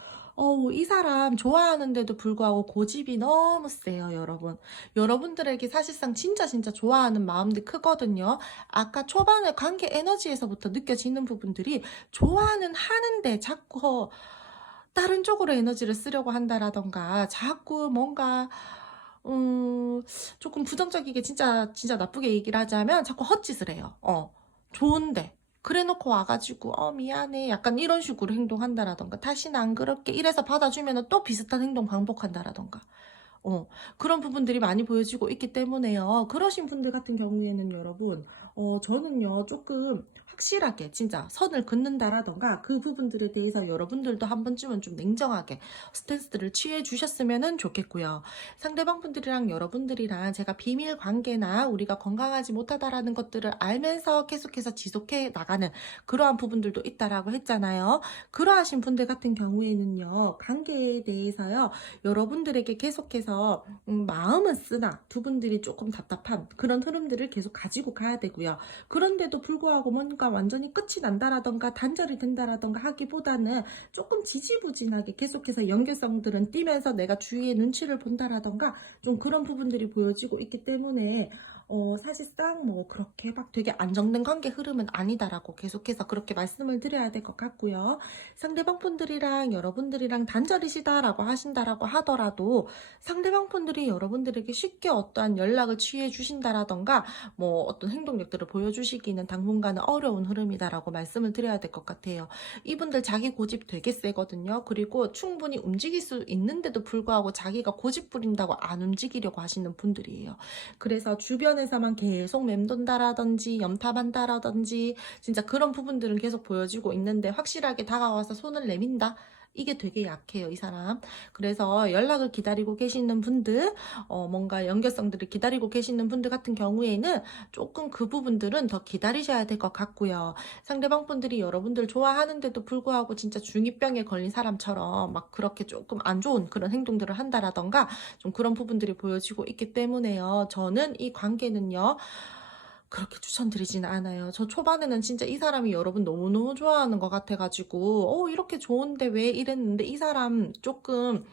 이 사람 좋아하는데도 불구하고 고집이 너무 세요, 여러분. 여러분들에게 사실상 진짜 좋아하는 마음도 크거든요. 아까 초반에 관계 에너지에서부터 느껴지는 부분들이 좋아는 하는데 자꾸 다른 쪽으로 에너지를 쓰려고 한다라던가 자꾸 뭔가 조금 부정적이게 진짜 나쁘게 얘기를 하자면 자꾸 헛짓을 해요. 좋은데 그래놓고 와가지고 미안해 약간 이런 식으로 행동한다라던가 다시는 안 그럴게 이래서 받아주면 또 비슷한 행동 반복한다라던가 그런 부분들이 많이 보여지고 있기 때문에요. 그러신 분들 같은 경우에는 여러분, 저는요, 조금 확실하게 진짜 선을 긋는다라던가 그 부분들에 대해서 여러분들도 한 번쯤은 좀 냉정하게 스탠스들을 취해 주셨으면 좋겠고요. 상대방 분들이랑 여러분들이랑 제가 비밀 관계나 우리가 건강하지 못하다라는 것들을 알면서 계속해서 지속해 나가는 그러한 부분들도 있다라고 했잖아요. 그러하신 분들 같은 경우에는요, 관계에 대해서요, 여러분들에게 계속해서 마음은 쓰나 두 분들이 조금 답답한 그런 흐름들을 계속 가지고 가야 되고요. 그런데도 불구하고 뭔가 완전히 끝이 난다라던가 단절이 된다라던가 하기보다는 조금 지지부진하게 계속해서 연결성들은 띄면서 내가 주위의 눈치를 본다라던가 좀 그런 부분들이 보여지고 있기 때문에 사실상 뭐 그렇게 막 되게 안정된 관계 흐름은 아니다라고 계속해서 그렇게 말씀을 드려야 될 것 같고요. 상대방 분들이랑 여러분들이랑 단절이시다라고 하신다라고 하더라도 상대방 분들이 여러분들에게 쉽게 어떠한 연락을 취해 주신다라던가 뭐 어떤 행동력들을 보여주시기는 당분간은 어려운 흐름이다라고 말씀을 드려야 될 것 같아요. 이분들 자기 고집 되게 세거든요. 그리고 충분히 움직일 수 있는데도 불구하고 자기가 고집 부린다고 안 움직이려고 하시는 분들이에요. 그래서 주변에서만 계속 맴돈다라든지 염탐한다라든지 진짜 그런 부분들은 계속 보여지고 있는데 확실하게 다가와서 손을 내민다? 이게 되게 약해요, 이 사람. 그래서 연락을 기다리고 계시는 분들, 뭔가 연결성들을 기다리고 계시는 분들 같은 경우에는 조금 그 부분들은 더 기다리셔야 될 것 같고요. 상대방 분들이 여러분들 좋아하는데도 불구하고 진짜 중2병에 걸린 사람처럼 막 그렇게 조금 안 좋은 그런 행동들을 한다라던가 좀 그런 부분들이 보여지고 있기 때문에요. 저는 이 관계는요, 그렇게 추천드리진 않아요. 저 초반에는 진짜 이 사람이 여러분 너무너무 좋아하는 것 같아가지고 이렇게 좋은데 왜 이랬는데 이 사람 조금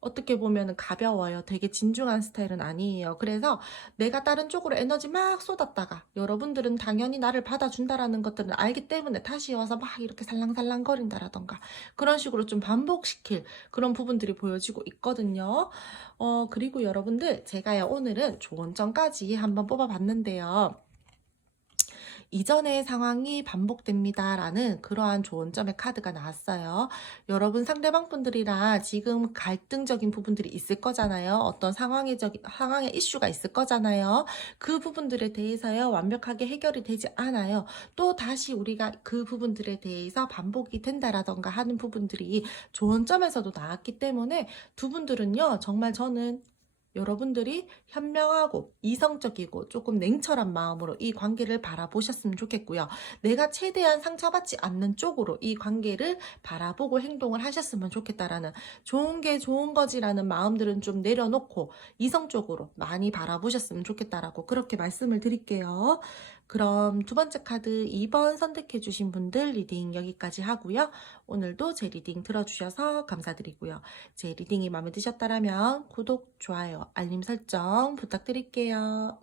어떻게 보면 가벼워요. 되게 진중한 스타일은 아니에요. 그래서 내가 다른 쪽으로 에너지 막 쏟았다가 여러분들은 당연히 나를 받아준다라는 것들은 알기 때문에 다시 와서 막 이렇게 살랑살랑거린다라던가 그런 식으로 좀 반복시킬 그런 부분들이 보여지고 있거든요. 그리고 여러분들 제가요 오늘은 조언점까지 한번 뽑아봤는데요. 이전의 상황이 반복됩니다라는 그러한 조언점의 카드가 나왔어요. 여러분 상대방 분들이랑 지금 갈등적인 부분들이 있을 거잖아요. 어떤 상황의 이슈가 있을 거잖아요. 그 부분들에 대해서요, 완벽하게 해결이 되지 않아요. 또 다시 우리가 그 부분들에 대해서 반복이 된다라던가 하는 부분들이 조언점에서도 나왔기 때문에 두 분들은요, 정말 저는 여러분들이 현명하고 이성적이고 조금 냉철한 마음으로 이 관계를 바라보셨으면 좋겠고요. 내가 최대한 상처받지 않는 쪽으로 이 관계를 바라보고 행동을 하셨으면 좋겠다라는, 좋은 게 좋은 거지라는 마음들은 좀 내려놓고 이성적으로 많이 바라보셨으면 좋겠다라고 그렇게 말씀을 드릴게요. 그럼 두 번째 카드 2번 선택해 주신 분들 리딩 여기까지 하고요. 오늘도 제 리딩 들어주셔서 감사드리고요. 제 리딩이 마음에 드셨다면 구독, 좋아요, 알림 설정 부탁드릴게요.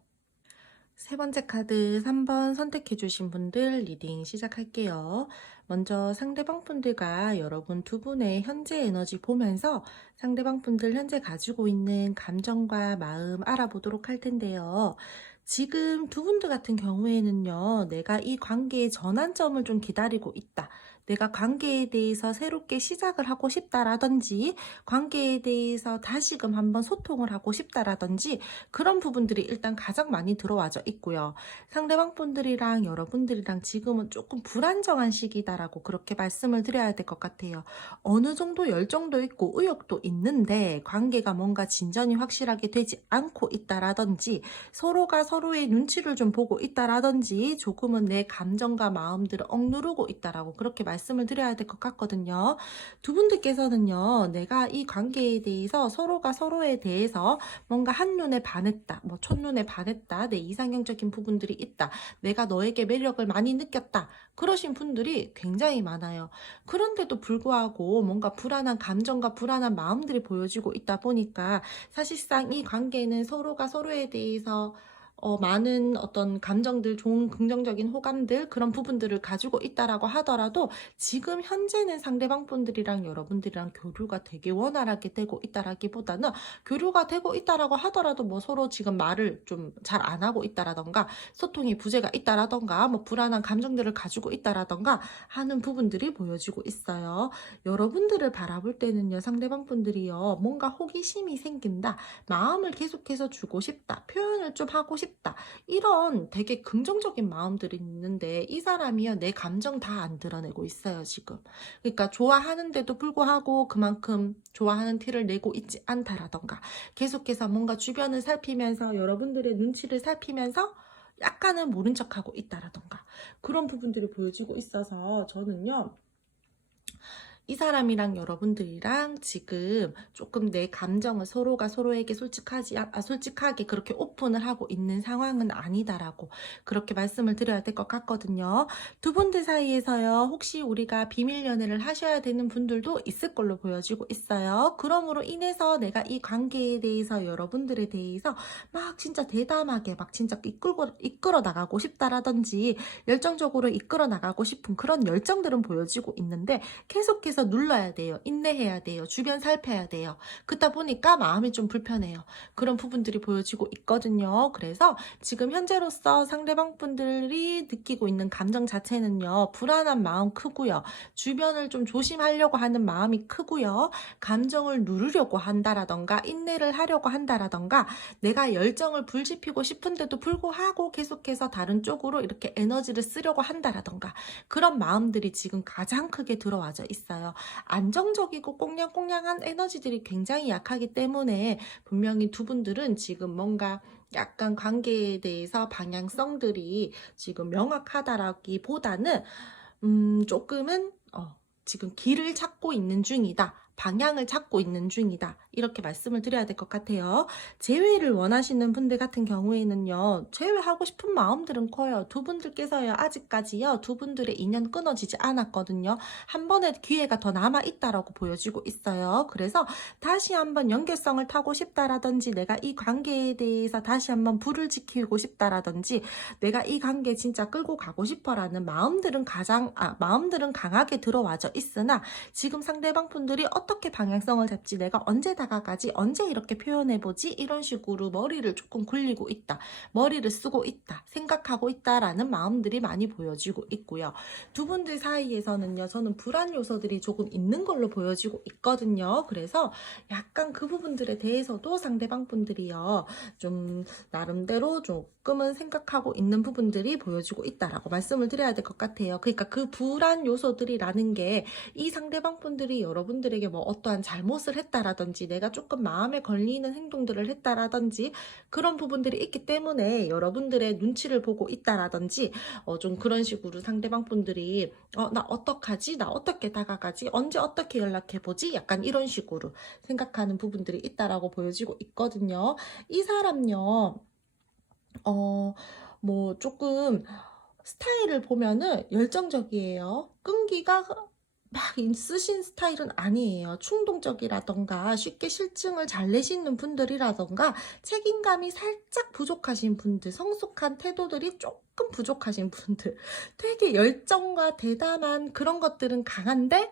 세 번째 카드 3번 선택해 주신 분들 리딩 시작할게요. 먼저 상대방 분들과 여러분 두 분의 현재 에너지 보면서 상대방 분들 현재 가지고 있는 감정과 마음 알아보도록 할 텐데요. 지금 두 분들 같은 경우에는요, 내가 이 관계의 전환점을 좀 기다리고 있다. 내가 관계에 대해서 새롭게 시작을 하고 싶다라든지, 관계에 대해서 다시금 한번 소통을 하고 싶다라든지, 그런 부분들이 일단 가장 많이 들어와져 있고요. 상대방 분들이랑 여러분들이랑 지금은 조금 불안정한 시기다라고 그렇게 말씀을 드려야 될 것 같아요. 어느 정도 열정도 있고 의욕도 있는데 관계가 뭔가 진전이 확실하게 되지 않고 있다라든지, 서로가 서로의 눈치를 좀 보고 있다라든지, 조금은 내 감정과 마음들을 억누르고 있다라고 그렇게 말씀을 드려야 될 것 같거든요. 두 분들께서는요, 내가 이 관계에 대해서 서로가 서로에 대해서 뭔가 한눈에 반했다, 뭐 첫눈에 반했다, 내 이상형적인 부분들이 있다, 내가 너에게 매력을 많이 느꼈다, 그러신 분들이 굉장히 많아요. 그런데도 불구하고 뭔가 불안한 감정과 불안한 마음들이 보여지고 있다 보니까 사실상 이 관계는 서로가 서로에 대해서 많은 어떤 감정들, 좋은 긍정적인 호감들, 그런 부분들을 가지고 있다라고 하더라도 지금 현재는 상대방 분들이랑 여러분들이랑 교류가 되게 원활하게 되고 있다라기보다는, 교류가 되고 있다라고 하더라도 뭐 서로 지금 말을 좀 잘 안 하고 있다라던가, 소통이 부재가 있다라던가, 뭐 불안한 감정들을 가지고 있다라던가 하는 부분들이 보여지고 있어요. 여러분들을 바라볼 때는요, 상대방 분들이요, 뭔가 호기심이 생긴다, 마음을 계속해서 주고 싶다, 표현을 좀 하고 싶다, 이런 되게 긍정적인 마음들이 있는데, 이 사람이요, 내 감정 다 안 드러내고 있어요 지금. 그러니까 좋아하는데도 불구하고 그만큼 좋아하는 티를 내고 있지 않다라던가, 계속해서 뭔가 주변을 살피면서 여러분들의 눈치를 살피면서 약간은 모른 척하고 있다라던가, 그런 부분들이 보여지고 있어서 저는요, 이 사람이랑 여러분들이랑 지금 조금 내 감정을 서로가 서로에게 솔직하게 그렇게 오픈을 하고 있는 상황은 아니다라고 그렇게 말씀을 드려야 될 것 같거든요. 두 분들 사이에서요, 혹시 우리가 비밀 연애를 하셔야 되는 분들도 있을 걸로 보여지고 있어요. 그러므로 인해서 내가 이 관계에 대해서, 여러분들에 대해서 막 진짜 대담하게 막 진짜 이끌어 나가고 싶다라든지, 열정적으로 이끌어 나가고 싶은 그런 열정들은 보여지고 있는데, 계속해서 눌러야 돼요. 인내해야 돼요. 주변 살펴야 돼요. 그러다 보니까 마음이 좀 불편해요. 그런 부분들이 보여지고 있거든요. 그래서 지금 현재로서 상대방 분들이 느끼고 있는 감정 자체는요, 불안한 마음 크고요, 주변을 좀 조심하려고 하는 마음이 크고요, 감정을 누르려고 한다라던가, 인내를 하려고 한다라던가, 내가 열정을 불지피고 싶은데도 불구하고 계속해서 다른 쪽으로 이렇게 에너지를 쓰려고 한다라던가, 그런 마음들이 지금 가장 크게 들어와져 있어요. 안정적이고 꽁냥꽁냥한 에너지들이 굉장히 약하기 때문에 분명히 두 분들은 지금 뭔가 약간 관계에 대해서 방향성들이 지금 명확하다라기보다는 조금은 지금 길을 찾고 있는 중이다, 방향을 찾고 있는 중이다, 이렇게 말씀을 드려야 될 것 같아요. 재회를 원하시는 분들 같은 경우에는요, 재회하고 싶은 마음들은 커요. 두 분들께서요, 아직까지요, 두 분들의 인연 끊어지지 않았거든요. 한 번의 기회가 더 남아있다라고 보여지고 있어요. 그래서 다시 한번 연결성을 타고 싶다라든지, 내가 이 관계에 대해서 다시 한번 불을 지키고 싶다라든지, 내가 이 관계 진짜 끌고 가고 싶어라는 마음들은 강하게 들어와져 있으나, 지금 상대방 분들이 어떤 어떻게 방향성을 잡지, 내가 언제 다가가지, 언제 이렇게 표현해보지, 이런 식으로 머리를 조금 굴리고 있다, 머리를 쓰고 있다, 생각하고 있다라는 마음들이 많이 보여지고 있고요. 두 분들 사이에서는요, 저는 불안 요소들이 조금 있는 걸로 보여지고 있거든요. 그래서 약간 그 부분들에 대해서도 상대방 분들이요, 좀 나름대로 조금은 생각하고 있는 부분들이 보여지고 있다라고 말씀을 드려야 될 것 같아요. 그러니까 그 불안 요소들이라는 게 이 상대방 분들이 여러분들에게 뭐 어떠한 잘못을 했다라든지, 내가 조금 마음에 걸리는 행동들을 했다라든지, 그런 부분들이 있기 때문에 여러분들의 눈치를 보고 있다라든지, 좀 그런 식으로 상대방 분들이 나 어떡하지? 나 어떻게 다가가지? 언제 어떻게 연락해보지? 약간 이런 식으로 생각하는 부분들이 있다라고 보여지고 있거든요. 이 사람요, 뭐 조금 스타일을 보면은 열정적이에요. 끈기가 막 있으신 스타일은 아니에요. 충동적이라던가 쉽게 실증을 잘 내시는 분들이라던가, 책임감이 살짝 부족하신 분들, 성숙한 태도들이 조금 부족하신 분들, 되게 열정과 대담한 그런 것들은 강한데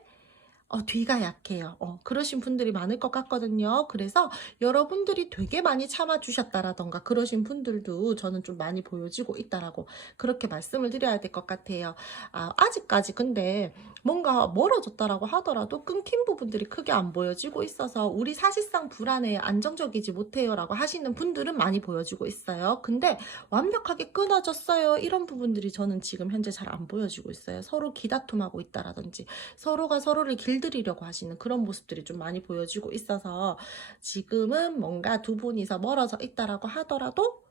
뒤가 약해요. 그러신 분들이 많을 것 같거든요. 그래서 여러분들이 되게 많이 참아주셨다라던가 그러신 분들도 저는 좀 많이 보여지고 있다라고 그렇게 말씀을 드려야 될 것 같아요. 아직까지 근데 뭔가 멀어졌다라고 하더라도 끊긴 부분들이 크게 안 보여지고 있어서 우리 사실상 불안해, 안정적이지 못해요 라고 하시는 분들은 많이 보여지고 있어요. 근데 완벽하게 끊어졌어요, 이런 부분들이 저는 지금 현재 잘 안 보여지고 있어요. 서로 기다툼하고 있다라든지, 서로가 서로를 길들이려고 하시는 그런 모습들이 좀 많이 보여지고 있어서, 지금은 뭔가 두 분이서 멀어져 있다라고 하더라도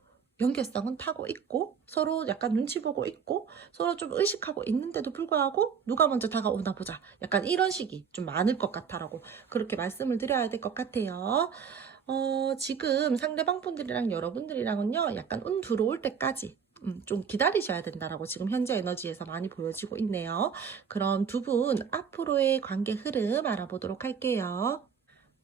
연계성은 타고 있고, 서로 약간 눈치 보고 있고, 서로 좀 의식하고 있는데도 불구하고 누가 먼저 다가오나 보자, 약간 이런 식이 좀 많을 것 같다라고 그렇게 말씀을 드려야 될 것 같아요. 지금 상대방 분들이랑 여러분들이랑은요, 약간 운 들어올 때까지 좀 기다리셔야 된다라고 지금 현재 에너지에서 많이 보여지고 있네요. 그럼 두 분 앞으로의 관계 흐름 알아보도록 할게요.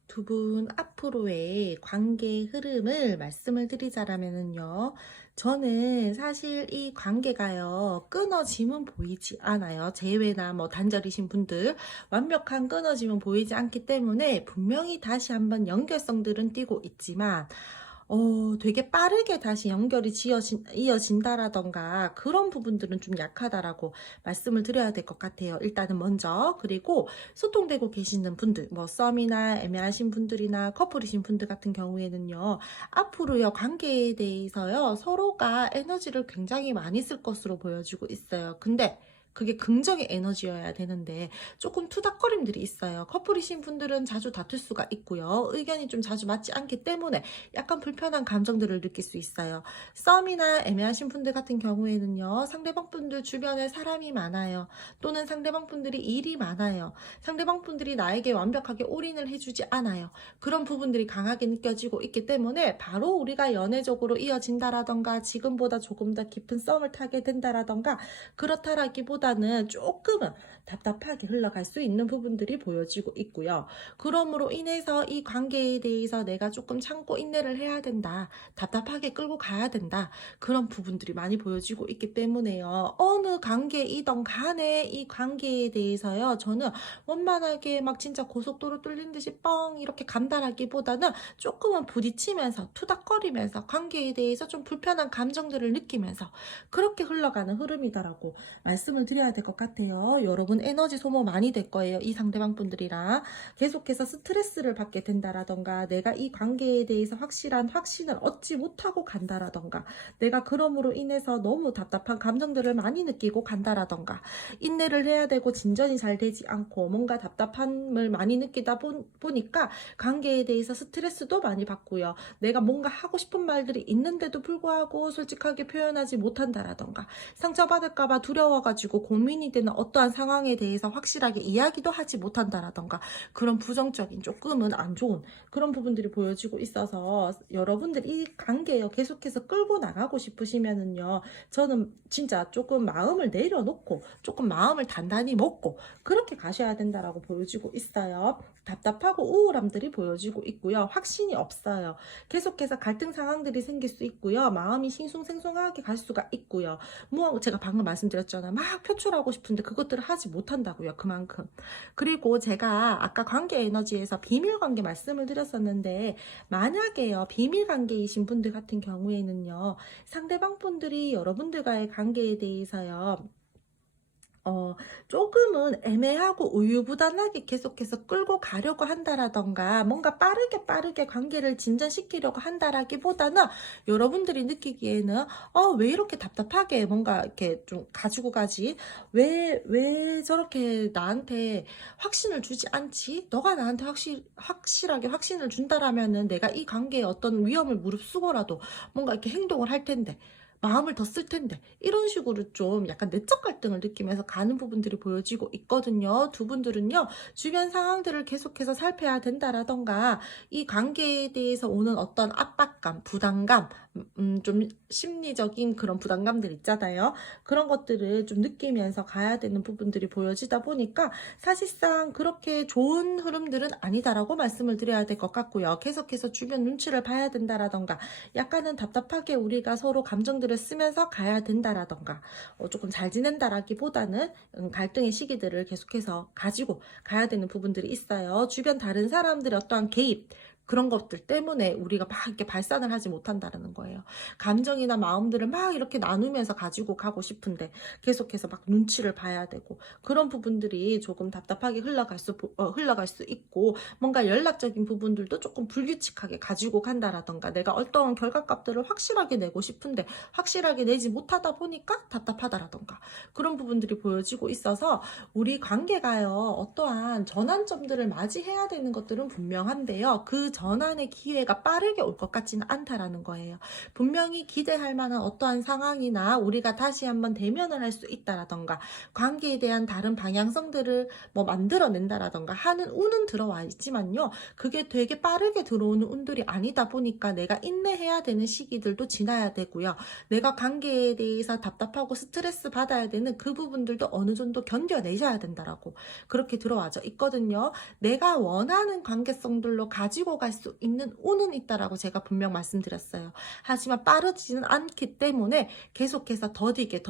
두 분 앞으로의 관계 흐름을 말씀을 드리자면요. 저는 사실 이 관계가요, 끊어짐은 보이지 않아요. 재회나 뭐 단절이신 분들, 완벽한 끊어짐은 보이지 않기 때문에 분명히 다시 한번 연결성들은 띄고 있지만, 되게 빠르게 다시 연결이 이어진다라던가 그런 부분들은 좀 약하다라고 말씀을 드려야 될 것 같아요. 일단은 먼저. 그리고 소통되고 계시는 분들, 뭐 썸이나 애매하신 분들이나 커플이신 분들 같은 경우에는요, 앞으로요 관계에 대해서요 서로가 에너지를 굉장히 많이 쓸 것으로 보여지고 있어요. 근데 그게 긍정의 에너지여야 되는데 조금 투닥거림들이 있어요. 커플이신 분들은 자주 다툴 수가 있고요. 의견이 좀 자주 맞지 않기 때문에 약간 불편한 감정들을 느낄 수 있어요. 썸이나 애매하신 분들 같은 경우에는요, 상대방 분들 주변에 사람이 많아요. 또는 상대방 분들이 일이 많아요. 상대방 분들이 나에게 완벽하게 올인을 해주지 않아요. 그런 부분들이 강하게 느껴지고 있기 때문에 바로 우리가 연애적으로 이어진다라던가, 지금보다 조금 더 깊은 썸을 타게 된다라던가 그렇다라기보다는 조금은 답답하게 흘러갈 수 있는 부분들이 보여지고 있고요. 그러므로 인해서 이 관계에 대해서 내가 조금 참고 인내를 해야 된다, 답답하게 끌고 가야 된다, 그런 부분들이 많이 보여지고 있기 때문에요, 어느 관계이던 간에 이 관계에 대해서요, 저는 원만하게 막 진짜 고속도로 뚫린 듯이 뻥 이렇게 간다라기보다는 조금은 부딪히면서 투닥거리면서 관계에 대해서 좀 불편한 감정들을 느끼면서 그렇게 흘러가는 흐름이다라고 말씀을 드려야 될 것 같아요. 여러분 에너지 소모 많이 될 거예요. 이 상대방 분들이랑 계속해서 스트레스를 받게 된다라던가, 내가 이 관계에 대해서 확실한 확신을 얻지 못하고 간다라던가, 내가 그럼으로 인해서 너무 답답한 감정들을 많이 느끼고 간다라던가, 인내를 해야 되고 진전이 잘 되지 않고 뭔가 답답함을 많이 느끼다 보니까 관계에 대해서 스트레스도 많이 받고요. 내가 뭔가 하고 싶은 말들이 있는데도 불구하고 솔직하게 표현하지 못한다라던가, 상처받을까봐 두려워가지고 고민이 되는 어떠한 상황에 대해서 확실하게 이야기도 하지 못한다라던가, 그런 부정적인 조금은 안 좋은 그런 부분들이 보여지고 있어서, 여러분들 이 관계요 계속해서 끌고 나가고 싶으시면은요, 저는 진짜 조금 마음을 내려놓고 조금 마음을 단단히 먹고 그렇게 가셔야 된다라고 보여지고 있어요. 답답하고 우울함들이 보여지고 있고요. 확신이 없어요. 계속해서 갈등 상황들이 생길 수 있고요. 마음이 싱숭생숭하게 갈 수가 있고요. 뭐 제가 방금 말씀드렸잖아요. 막 표출하고 싶은데 그것들을 하지 못한다고요. 그만큼. 그리고 제가 아까 관계 에너지에서 비밀 관계 말씀을 드렸었는데, 만약에요, 비밀 관계이신 분들 같은 경우에는요, 상대방 분들이 여러분들과의 관계에 대해서요, 조금은 애매하고 우유부단하게 계속해서 끌고 가려고 한다라던가, 뭔가 빠르게 관계를 진전시키려고 한다라기보다는, 여러분들이 느끼기에는, 왜 이렇게 답답하게 뭔가 이렇게 좀 가지고 가지? 왜 저렇게 나한테 확신을 주지 않지? 너가 나한테 확실하게 확신을 준다라면은 내가 이 관계에 어떤 위험을 무릅쓰고라도 뭔가 이렇게 행동을 할 텐데. 마음을 더 쓸 텐데, 이런 식으로 좀 약간 내적 갈등을 느끼면서 가는 부분들이 보여지고 있거든요. 두 분들은요, 주변 상황들을 계속해서 살펴야 된다라던가, 이 관계에 대해서 오는 어떤 압박감, 부담감, 좀 심리적인 그런 부담감들 있잖아요. 그런 것들을 좀 느끼면서 가야 되는 부분들이 보여지다 보니까, 사실상 그렇게 좋은 흐름들은 아니다라고 말씀을 드려야 될 것 같고요. 계속해서 주변 눈치를 봐야 된다라던가, 약간은 답답하게 우리가 서로 감정들을 쓰면서 가야 된다라던가, 조금 잘 지낸다라기보다는 갈등의 시기들을 계속해서 가지고 가야 되는 부분들이 있어요. 주변 다른 사람들의 어떠한 개입, 그런 것들 때문에 우리가 막 이렇게 발산을 하지 못한다는 거예요. 감정이나 마음들을 막 이렇게 나누면서 가지고 가고 싶은데 계속해서 막 눈치를 봐야 되고, 그런 부분들이 조금 답답하게 흘러갈 수 있고, 뭔가 연락적인 부분들도 조금 불규칙하게 가지고 간다라던가, 내가 어떠한 결과값들을 확실하게 내고 싶은데 확실하게 내지 못하다 보니까 답답하다라던가, 그런 부분들이 보여지고 있어서, 우리 관계가요, 어떠한 전환점들을 맞이해야 되는 것들은 분명한데요, 그 전환의 기회가 빠르게 올 것 같지는 않다라는 거예요. 분명히 기대할 만한 어떠한 상황이나 우리가 다시 한번 대면을 할 수 있다라던가, 관계에 대한 다른 방향성들을 뭐 만들어낸다라던가 하는 운은 들어와 있지만요, 그게 되게 빠르게 들어오는 운들이 아니다 보니까 내가 인내해야 되는 시기들도 지나야 되고요. 내가 관계에 대해서 답답하고 스트레스 받아야 되는 그 부분들도 어느 정도 견뎌내셔야 된다라고 그렇게 들어와져 있거든요. 내가 원하는 관계성들로 가지고 갈 수 있는 운은 있다라고 제가 분명 말씀드렸어요. 하지만 빠르지는 않기 때문에 계속해서 더디게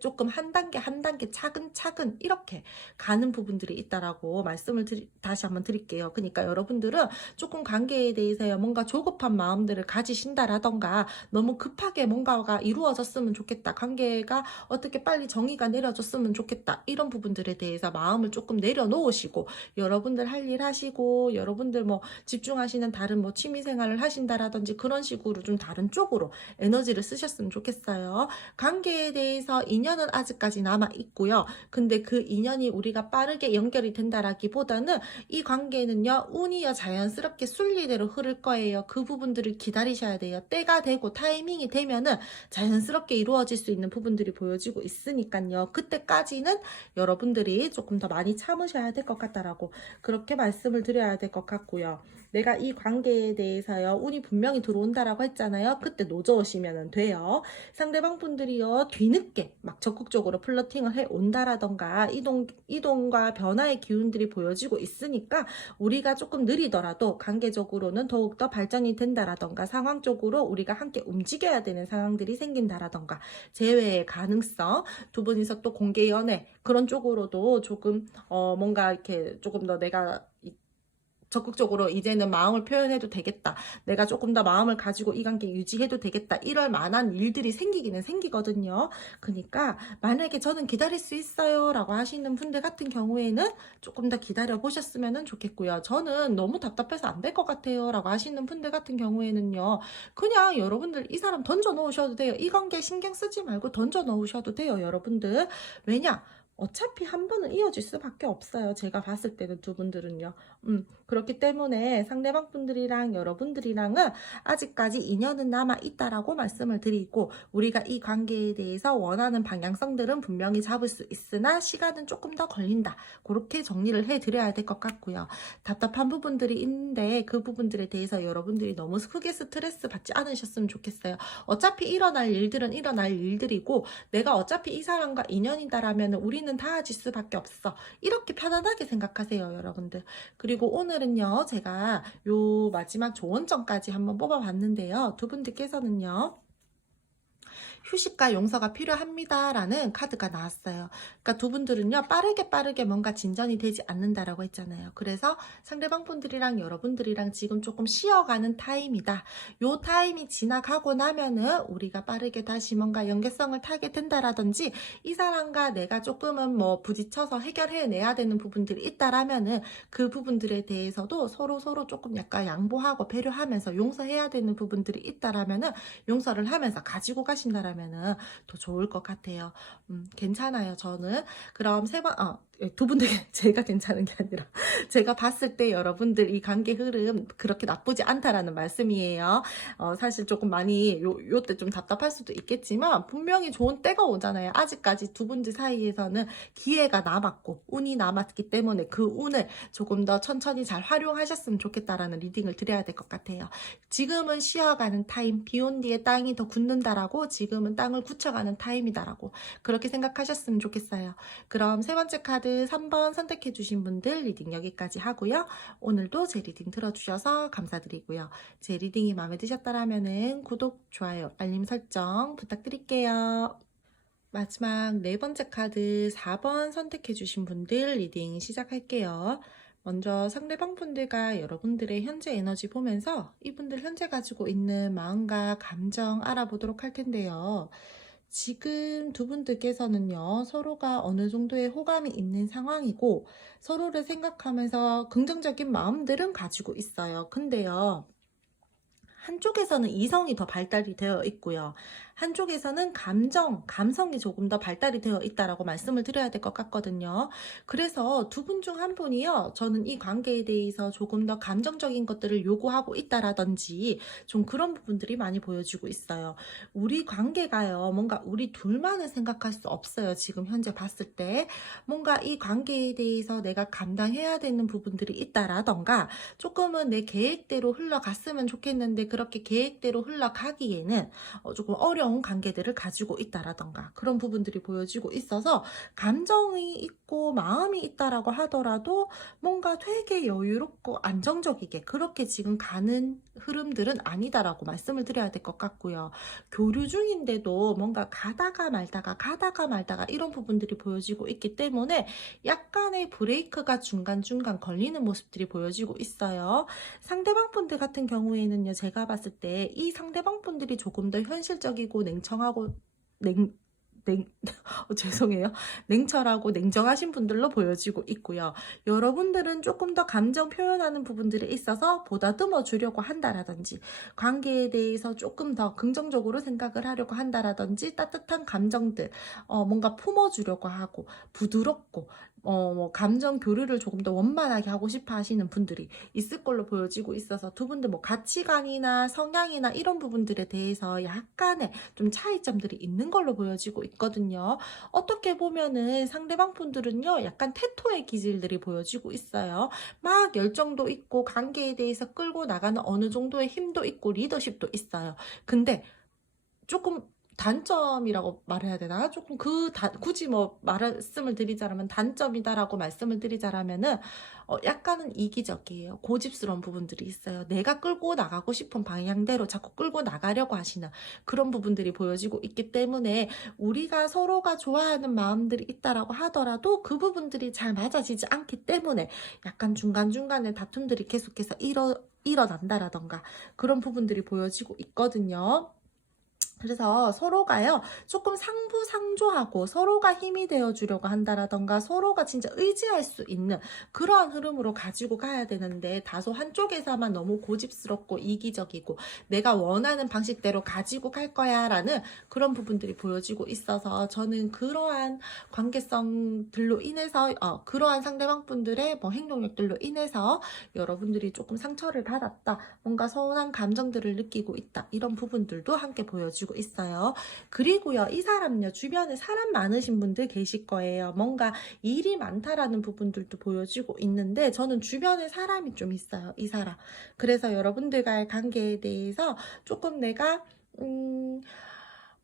조금 한 단계 차근차근 이렇게 가는 부분들이 있다라고 말씀을 다시 한번 드릴게요. 그러니까 여러분들은 조금 관계에 대해서 뭔가 조급한 마음들을 가지신다라던가, 너무 급하게 뭔가가 이루어졌으면 좋겠다, 관계가 어떻게 빨리 정의가 내려졌으면 좋겠다, 이런 부분들에 대해서 마음을 조금 내려놓으시고, 여러분들 할 일 하시고, 여러분들 뭐 집중하시는 다른 뭐 취미생활을 하신다라든지, 그런 식으로 좀 다른 쪽으로 에너지를 쓰셨으면 좋겠어요. 관계에 대해서 인연은 아직까지 남아 있고요. 근데 그 인연이 우리가 빠르게 연결이 된다라기보다는, 이 관계는요, 운이요 자연스럽게 순리대로 흐를 거예요. 그 부분들을 기다리셔야 돼요. 때가 되고 타이밍이 되면은 자연스럽게 이루어질 수 있는 부분들이 보여지고 있으니까요. 그때까지는 여러분들이 조금 더 많이 참으셔야 될 것 같다라고 그렇게 말씀을 드려야 될 것 같고요. 내가 이 관계에 대해서요, 운이 분명히 들어온다라고 했잖아요. 그때 노져오시면 돼요. 상대방 분들이요, 뒤늦게 막 적극적으로 플러팅을 해 온다라던가, 이동과 변화의 기운들이 보여지고 있으니까, 우리가 조금 느리더라도 관계적으로는 더욱더 발전이 된다라던가, 상황적으로 우리가 함께 움직여야 되는 상황들이 생긴다라던가, 재회의 가능성, 두 분이서 또 공개 연애 그런 쪽으로도 조금 뭔가 이렇게 조금 더 내가 적극적으로 이제는 마음을 표현해도 되겠다, 내가 조금 더 마음을 가지고 이 관계 유지해도 되겠다, 이럴 만한 일들이 생기기는 생기거든요. 그러니까 만약에 저는 기다릴 수 있어요 라고 하시는 분들 같은 경우에는 조금 더 기다려 보셨으면 좋겠고요. 저는 너무 답답해서 안 될 것 같아요 라고 하시는 분들 같은 경우에는요, 그냥 여러분들 이 사람 던져 놓으셔도 돼요. 이 관계 신경 쓰지 말고 던져 놓으셔도 돼요, 여러분들. 왜냐? 어차피 한 번은 이어질 수밖에 없어요. 제가 봤을 때는 두 분들은요. 그렇기 때문에 상대방 분들이랑 여러분들이랑은 아직까지 인연은 남아 있다라고 말씀을 드리고, 우리가 이 관계에 대해서 원하는 방향성들은 분명히 잡을 수 있으나 시간은 조금 더 걸린다, 그렇게 정리를 해드려야 될 것 같고요. 답답한 부분들이 있는데 그 부분들에 대해서 여러분들이 너무 크게 스트레스 받지 않으셨으면 좋겠어요. 어차피 일어날 일들은 일어날 일들이고, 내가 어차피 이 사람과 인연이다라면 우리는 닿아질 수밖에 없어, 이렇게 편안하게 생각하세요, 여러분들. 그리고 오늘은요, 제가 요 마지막 조언점까지 한번 뽑아봤는데요, 두 분들께서는요, 휴식과 용서가 필요합니다라는 카드가 나왔어요. 그러니까 두 분들은요, 빠르게 뭔가 진전이 되지 않는다라고 했잖아요. 그래서 상대방 분들이랑 여러분들이랑 지금 조금 쉬어가는 타임이다. 요 타임이 지나가고 나면은 우리가 빠르게 다시 뭔가 연계성을 타게 된다라든지, 이 사람과 내가 조금은 뭐 부딪혀서 해결해내야 되는 부분들이 있다라면은 그 부분들에 대해서도 서로 조금 약간 양보하고 배려하면서 용서해야 되는 부분들이 있다라면은 용서를 하면서 가지고 가신다라면은 더 좋을 것 같아요. 괜찮아요, 저는. 그럼 두 분들 제가 괜찮은 게 아니라 제가 봤을 때 여러분들 이 관계 흐름 그렇게 나쁘지 않다라는 말씀이에요. 사실 조금 많이 요때 좀 답답할 수도 있겠지만 분명히 좋은 때가 오잖아요. 아직까지 두 분들 사이에서는 기회가 남았고 운이 남았기 때문에 그 운을 조금 더 천천히 잘 활용하셨으면 좋겠다라는 리딩을 드려야 될 것 같아요. 지금은 쉬어가는 타임, 비온 뒤에 땅이 더 굳는다라고, 지금은 땅을 굳혀가는 타임이다라고 그렇게 생각하셨으면 좋겠어요. 그럼 세 번째 카드 3번 선택해 주신 분들 리딩 여기까지 하고요. 오늘도 제 리딩 들어주셔서 감사드리고요. 제 리딩이 마음에 드셨다라면은 구독, 좋아요, 알림 설정 부탁드릴게요. 마지막 네 번째 카드 4번 선택해 주신 분들 리딩 시작할게요. 먼저 상대방 분들과 여러분들의 현재 에너지 보면서 이분들 현재 가지고 있는 마음과 감정 알아보도록 할 텐데요. 지금 두 분들께서는요, 서로가 어느 정도의 호감이 있는 상황이고 서로를 생각하면서 긍정적인 마음들은 가지고 있어요. 근데요, 한쪽에서는 이성이 더 발달이 되어 있고요. 한쪽에서는 감성이 조금 더 발달이 되어 있다라고 말씀을 드려야 될 것 같거든요. 그래서 두 분 중 한 분이요, 저는 이 관계에 대해서 조금 더 감정적인 것들을 요구하고 있다라든지 좀 그런 부분들이 많이 보여지고 있어요. 우리 관계가요, 뭔가 우리 둘만을 생각할 수 없어요. 지금 현재 봤을 때 뭔가 이 관계에 대해서 내가 감당해야 되는 부분들이 있다라던가 조금은 내 계획대로 흘러갔으면 좋겠는데 그렇게 계획대로 흘러가기에는 조금 어려운 관계들을 가지고 있다라던가 그런 부분들이 보여지고 있어서, 감정이 있고 마음이 있다라고 하더라도 뭔가 되게 여유롭고 안정적이게 그렇게 지금 가는 흐름들은 아니다라고 말씀을 드려야 될 것 같고요. 교류 중인데도 뭔가 가다가 말다가 이런 부분들이 보여지고 있기 때문에 약간의 브레이크가 중간중간 걸리는 모습들이 보여지고 있어요. 상대방 분들 같은 경우에는요, 제가 봤을 때 이 상대방 분들이 조금 더 현실적이고 냉정하고 죄송해요. 냉철하고 냉정하신 분들로 보여지고 있고요. 여러분들은 조금 더 감정 표현하는 부분들이 있어서 보다듬어 주려고 한다라든지, 관계에 대해서 조금 더 긍정적으로 생각을 하려고 한다라든지, 따뜻한 감정들, 뭔가 품어주려고 하고, 부드럽고, 뭐 감정 교류를 조금 더 원만하게 하고 싶어 하시는 분들이 있을 걸로 보여지고 있어서 두 분들 뭐 가치관이나 성향이나 이런 부분들에 대해서 약간의 좀 차이점들이 있는 걸로 보여지고 있거든요. 어떻게 보면은 상대방 분들은요, 약간 태토의 기질들이 보여지고 있어요. 막 열정도 있고 관계에 대해서 끌고 나가는 어느 정도의 힘도 있고 리더십도 있어요. 근데 조금 단점이라고 말해야 되나? 조금 굳이 뭐 말씀을 드리자면 단점이다라고 말씀을 드리자면은 약간은 이기적이에요. 고집스러운 부분들이 있어요. 내가 끌고 나가고 싶은 방향대로 자꾸 끌고 나가려고 하시는 그런 부분들이 보여지고 있기 때문에, 우리가 서로가 좋아하는 마음들이 있다라고 하더라도 그 부분들이 잘 맞아지지 않기 때문에 약간 중간중간에 다툼들이 계속해서 일어난다라던가 그런 부분들이 보여지고 있거든요. 그래서 서로가요, 조금 상부상조하고 서로가 힘이 되어주려고 한다라던가 서로가 진짜 의지할 수 있는 그러한 흐름으로 가지고 가야 되는데, 다소 한쪽에서만 너무 고집스럽고 이기적이고 내가 원하는 방식대로 가지고 갈 거야 라는 그런 부분들이 보여지고 있어서, 저는 그러한 관계성들로 인해서 그러한 상대방 분들의 뭐 행동력들로 인해서 여러분들이 조금 상처를 받았다, 뭔가 서운한 감정들을 느끼고 있다, 이런 부분들도 함께 보여지고 있어요. 그리고요, 이 사람요, 주변에 사람 많으신 분들 계실 거예요. 뭔가 일이 많다라는 부분들도 보여지고 있는데, 저는 주변에 사람이 좀 있어요, 이 사람. 그래서 여러분들과의 관계에 대해서 조금 내가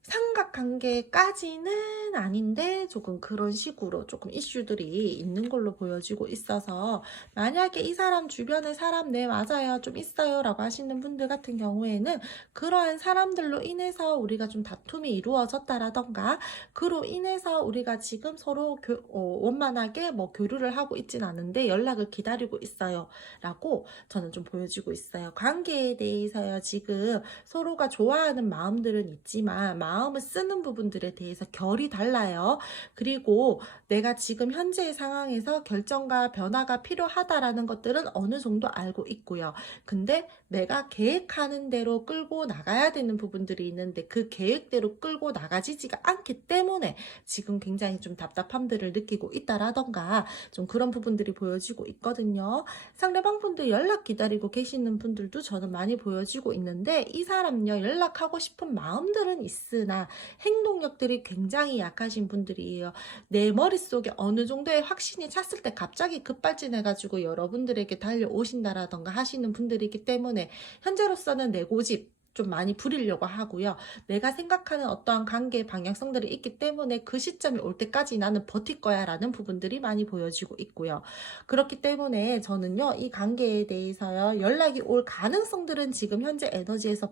삼각관계까지는 아닌데 조금 그런 식으로 조금 이슈들이 있는 걸로 보여지고 있어서, 만약에 이 사람 주변에 사람 네 맞아요 좀 있어요 라고 하시는 분들 같은 경우에는 그러한 사람들로 인해서 우리가 좀 다툼이 이루어졌다라던가, 그로 인해서 우리가 지금 서로 원만하게 뭐 교류를 하고 있진 않은데 연락을 기다리고 있어요 라고 저는 좀 보여지고 있어요. 관계에 대해서요, 지금 서로가 좋아하는 마음들은 있지만 마음을 쓰는 부분들에 대해서 결이 달라요. 그리고 내가 지금 현재의 상황에서 결정과 변화가 필요하다라는 것들은 어느 정도 알고 있고요. 근데 내가 계획하는 대로 끌고 나가야 되는 부분들이 있는데 그 계획대로 끌고 나가지지가 않기 때문에 지금 굉장히 좀 답답함들을 느끼고 있다라던가 좀 그런 부분들이 보여지고 있거든요. 상대방분들 연락 기다리고 계시는 분들도 저는 많이 보여지고 있는데, 이 사람요, 연락하고 싶은 마음들은 있으나 행동력들이 굉장히 약하신 분들이에요. 내 머릿속에 어느 정도의 확신이 찼을 때 갑자기 급발진해가지고 여러분들에게 달려오신다라던가 하시는 분들이기 때문에 현재로서는 내 고집 좀 많이 부리려고 하고요. 내가 생각하는 어떠한 관계의 방향성들이 있기 때문에 그 시점이 올 때까지 나는 버틸 거야 라는 부분들이 많이 보여지고 있고요. 그렇기 때문에 저는요, 이 관계에 대해서요, 연락이 올 가능성들은 지금 현재 에너지에서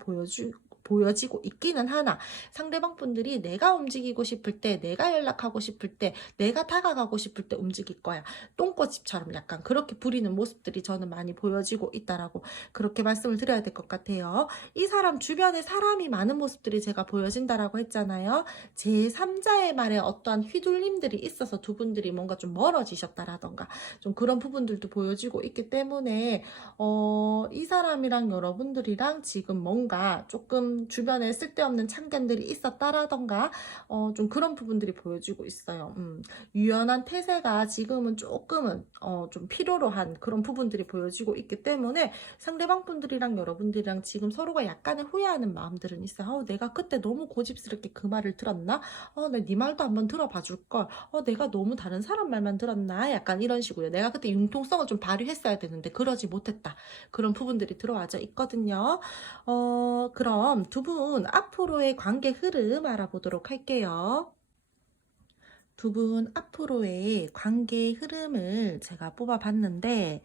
보여지고 있기는 하나, 상대방 분들이 내가 움직이고 싶을 때, 내가 연락하고 싶을 때, 내가 다가가고 싶을 때 움직일 거야. 똥꼬집처럼 약간 그렇게 부리는 모습들이 저는 많이 보여지고 있다라고 그렇게 말씀을 드려야 될 것 같아요. 이 사람 주변에 사람이 많은 모습들이 제가 보여진다라고 했잖아요. 제3자의 말에 어떠한 휘둘림들이 있어서 두 분들이 뭔가 좀 멀어지셨다라던가 좀 그런 부분들도 보여지고 있기 때문에 이 사람이랑 여러분들이랑 지금 뭔가 조금 주변에 쓸데없는 참견들이 있었다라던가 좀 그런 부분들이 보여지고 있어요. 유연한 태세가 지금은 조금은 좀 필요로 한 그런 부분들이 보여지고 있기 때문에 상대방 분들이랑 여러분들이랑 지금 서로가 약간의 후회하는 마음들은 있어요. 내가 그때 너무 고집스럽게 그 말을 들었나? 내 네 말도 한번 들어봐 줄걸. 내가 너무 다른 사람 말만 들었나? 약간 이런 식으로 내가 그때 융통성을 좀 발휘했어야 되는데 그러지 못했다. 그런 부분들이 들어와져 있거든요. 그럼 두 분 앞으로의 관계 흐름 알아보도록 할게요. 두 분 앞으로의 관계 흐름을 제가 뽑아봤는데,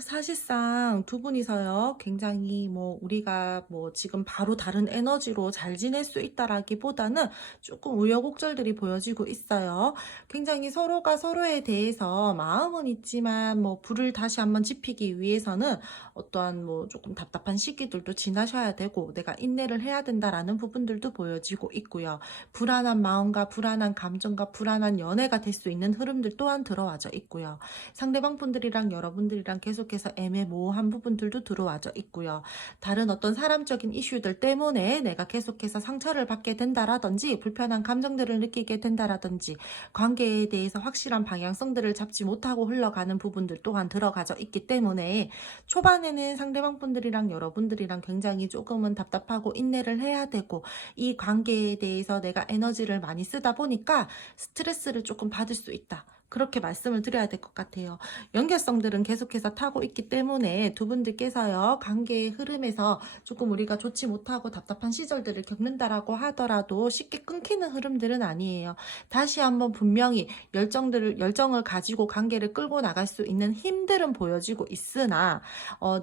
사실상 두 분이서요, 굉장히 뭐 우리가 뭐 지금 바로 다른 에너지로 잘 지낼 수 있다라기보다는 조금 우여곡절들이 보여지고 있어요. 굉장히 서로가 서로에 대해서 마음은 있지만 뭐 불을 다시 한번 지피기 위해서는 어떠한 뭐 조금 답답한 시기들도 지나셔야 되고 내가 인내를 해야 된다라는 부분들도 보여지고 있고요. 불안한 마음과 불안한 감정과 불안한 연애가 될 수 있는 흐름들 또한 들어와져 있고요. 상대방 분들이랑 여러분들이랑 계속해서 애매모호한 부분들도 들어와져 있고요. 다른 어떤 사람적인 이슈들 때문에 내가 계속해서 상처를 받게 된다라든지 불편한 감정들을 느끼게 된다라든지 관계에 대해서 확실한 방향성들을 잡지 못하고 흘러가는 부분들 또한 들어가져 있기 때문에 초반에는 상대방 분들이랑 여러분들이랑 굉장히 조금은 답답하고 인내를 해야 되고, 이 관계에 대해서 내가 에너지를 많이 쓰다 보니까 스트레스를 조금 받을 수 있다. 그렇게 말씀을 드려야 될 것 같아요. 연결성들은 계속해서 타고 있기 때문에 두 분들께서요, 관계의 흐름에서 조금 우리가 좋지 못하고 답답한 시절들을 겪는다라고 하더라도 쉽게 끊기는 흐름들은 아니에요. 다시 한번 분명히 열정을 가지고 관계를 끌고 나갈 수 있는 힘들은 보여지고 있으나,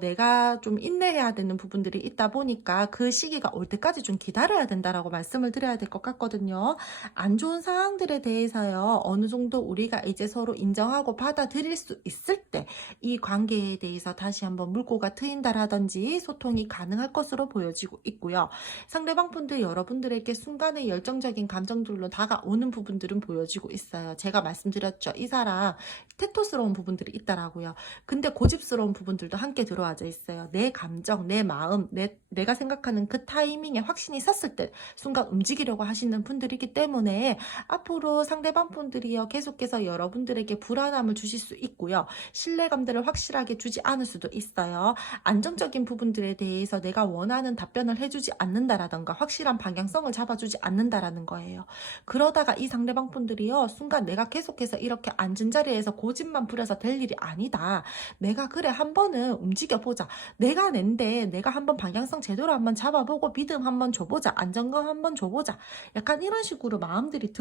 내가 좀 인내해야 되는 부분들이 있다 보니까 그 시기가 올 때까지 좀 기다려야 된다라고 말씀을 드려야 될 것 같거든요. 안 좋은 상황들에 대해서요, 어느 정도 우리가 이제 서로 인정하고 받아들일 수 있을 때 이 관계에 대해서 다시 한번 물꼬가 트인다라든지 소통이 가능할 것으로 보여지고 있고요. 상대방 분들 여러분들에게 순간의 열정적인 감정들로 다가오는 부분들은 보여지고 있어요. 제가 말씀드렸죠. 이 사람 테토스러운 부분들이 있다라고요. 근데 고집스러운 부분들도 함께 들어와져 있어요. 내 감정, 내 마음, 내가 생각하는 그 타이밍에 확신이 섰을 때 순간 움직이려고 하시는 분들이기 때문에 앞으로 상대방 분들이요, 계속해서 여러분 여러분들에게 불안함을 주실 수 있고요. 신뢰감들을 확실하게 주지 않을 수도 있어요. 안정적인 부분들에 대해서 내가 원하는 답변을 해주지 않는다라던가 확실한 방향성을 잡아주지 않는다라는 거예요. 그러다가 이 상대방 분들이요, 순간 내가 계속해서 이렇게 앉은 자리에서 고집만 부려서 될 일이 아니다. 내가 그래 한 번은 움직여보자. 내가 낸데 내가 한번 방향성 제대로 한번 잡아보고 믿음 한번 줘보자. 안정감 한번 줘보자. 약간 이런 식으로 마음들이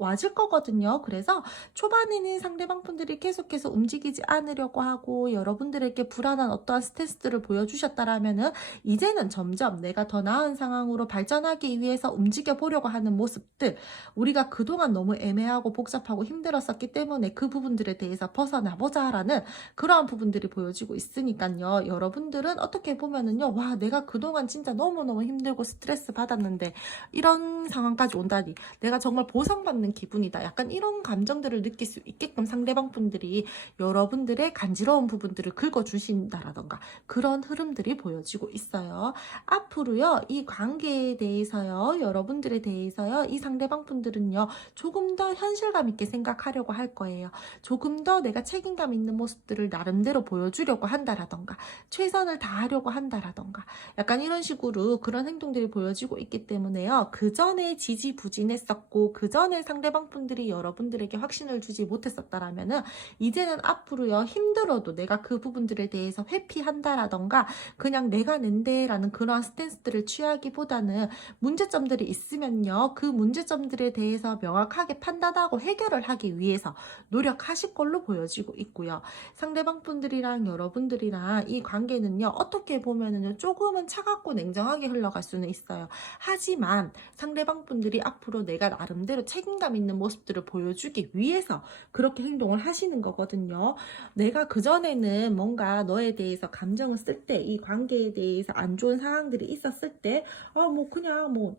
와질 거거든요. 그래서 초반에는 상대방 분들이 계속해서 움직이지 않으려고 하고 여러분들에게 불안한 어떠한 스탠스들을 보여주셨다라면은 이제는 점점 내가 더 나은 상황으로 발전하기 위해서 움직여 보려고 하는 모습들, 우리가 그동안 너무 애매하고 복잡하고 힘들었었기 때문에 그 부분들에 대해서 벗어나보자라는 그러한 부분들이 보여지고 있으니까요. 여러분들은 어떻게 보면은요, 와, 내가 그동안 진짜 너무너무 힘들고 스트레스 받았는데 이런 상황까지 온다니 내가 정말 보상받는 기분이다. 약간 이런 감정들을 느낄 수 있게끔 상대방 분들이 여러분들의 간지러운 부분들을 긁어주신다라던가 그런 흐름들이 보여지고 있어요. 앞으로요, 이 관계에 대해서요, 여러분들에 대해서요, 이 상대방 분들은요, 조금 더 현실감 있게 생각하려고 할 거예요. 조금 더 내가 책임감 있는 모습들을 나름대로 보여주려고 한다라던가 최선을 다하려고 한다라던가 약간 이런 식으로 그런 행동들이 보여지고 있기 때문에요. 그 전에 지지부진했었고 그 전에 상대방 분들이 여러분들에게 확신을 주지 못했었다라면은 이제는 앞으로요, 힘들어도 내가 그 부분들에 대해서 회피한다라던가 그냥 내가 낸대라는 그러한 스탠스들을 취하기보다는 문제점들이 있으면요, 그 문제점들에 대해서 명확하게 판단하고 해결을 하기 위해서 노력하실 걸로 보여지고 있고요. 상대방 분들이랑 여러분들이랑 이 관계는요, 어떻게 보면은요, 조금은 차갑고 냉정하게 흘러갈 수는 있어요. 하지만 상대방 분들이 앞으로 내가 나름대로 책임감 있는 모습들을 보여주기 위해서 그렇게 행동을 하시는 거거든요. 내가 그전에는 뭔가 너에 대해서 감정을 쓸 때, 이 관계에 대해서 안 좋은 상황들이 있었을 때, 그냥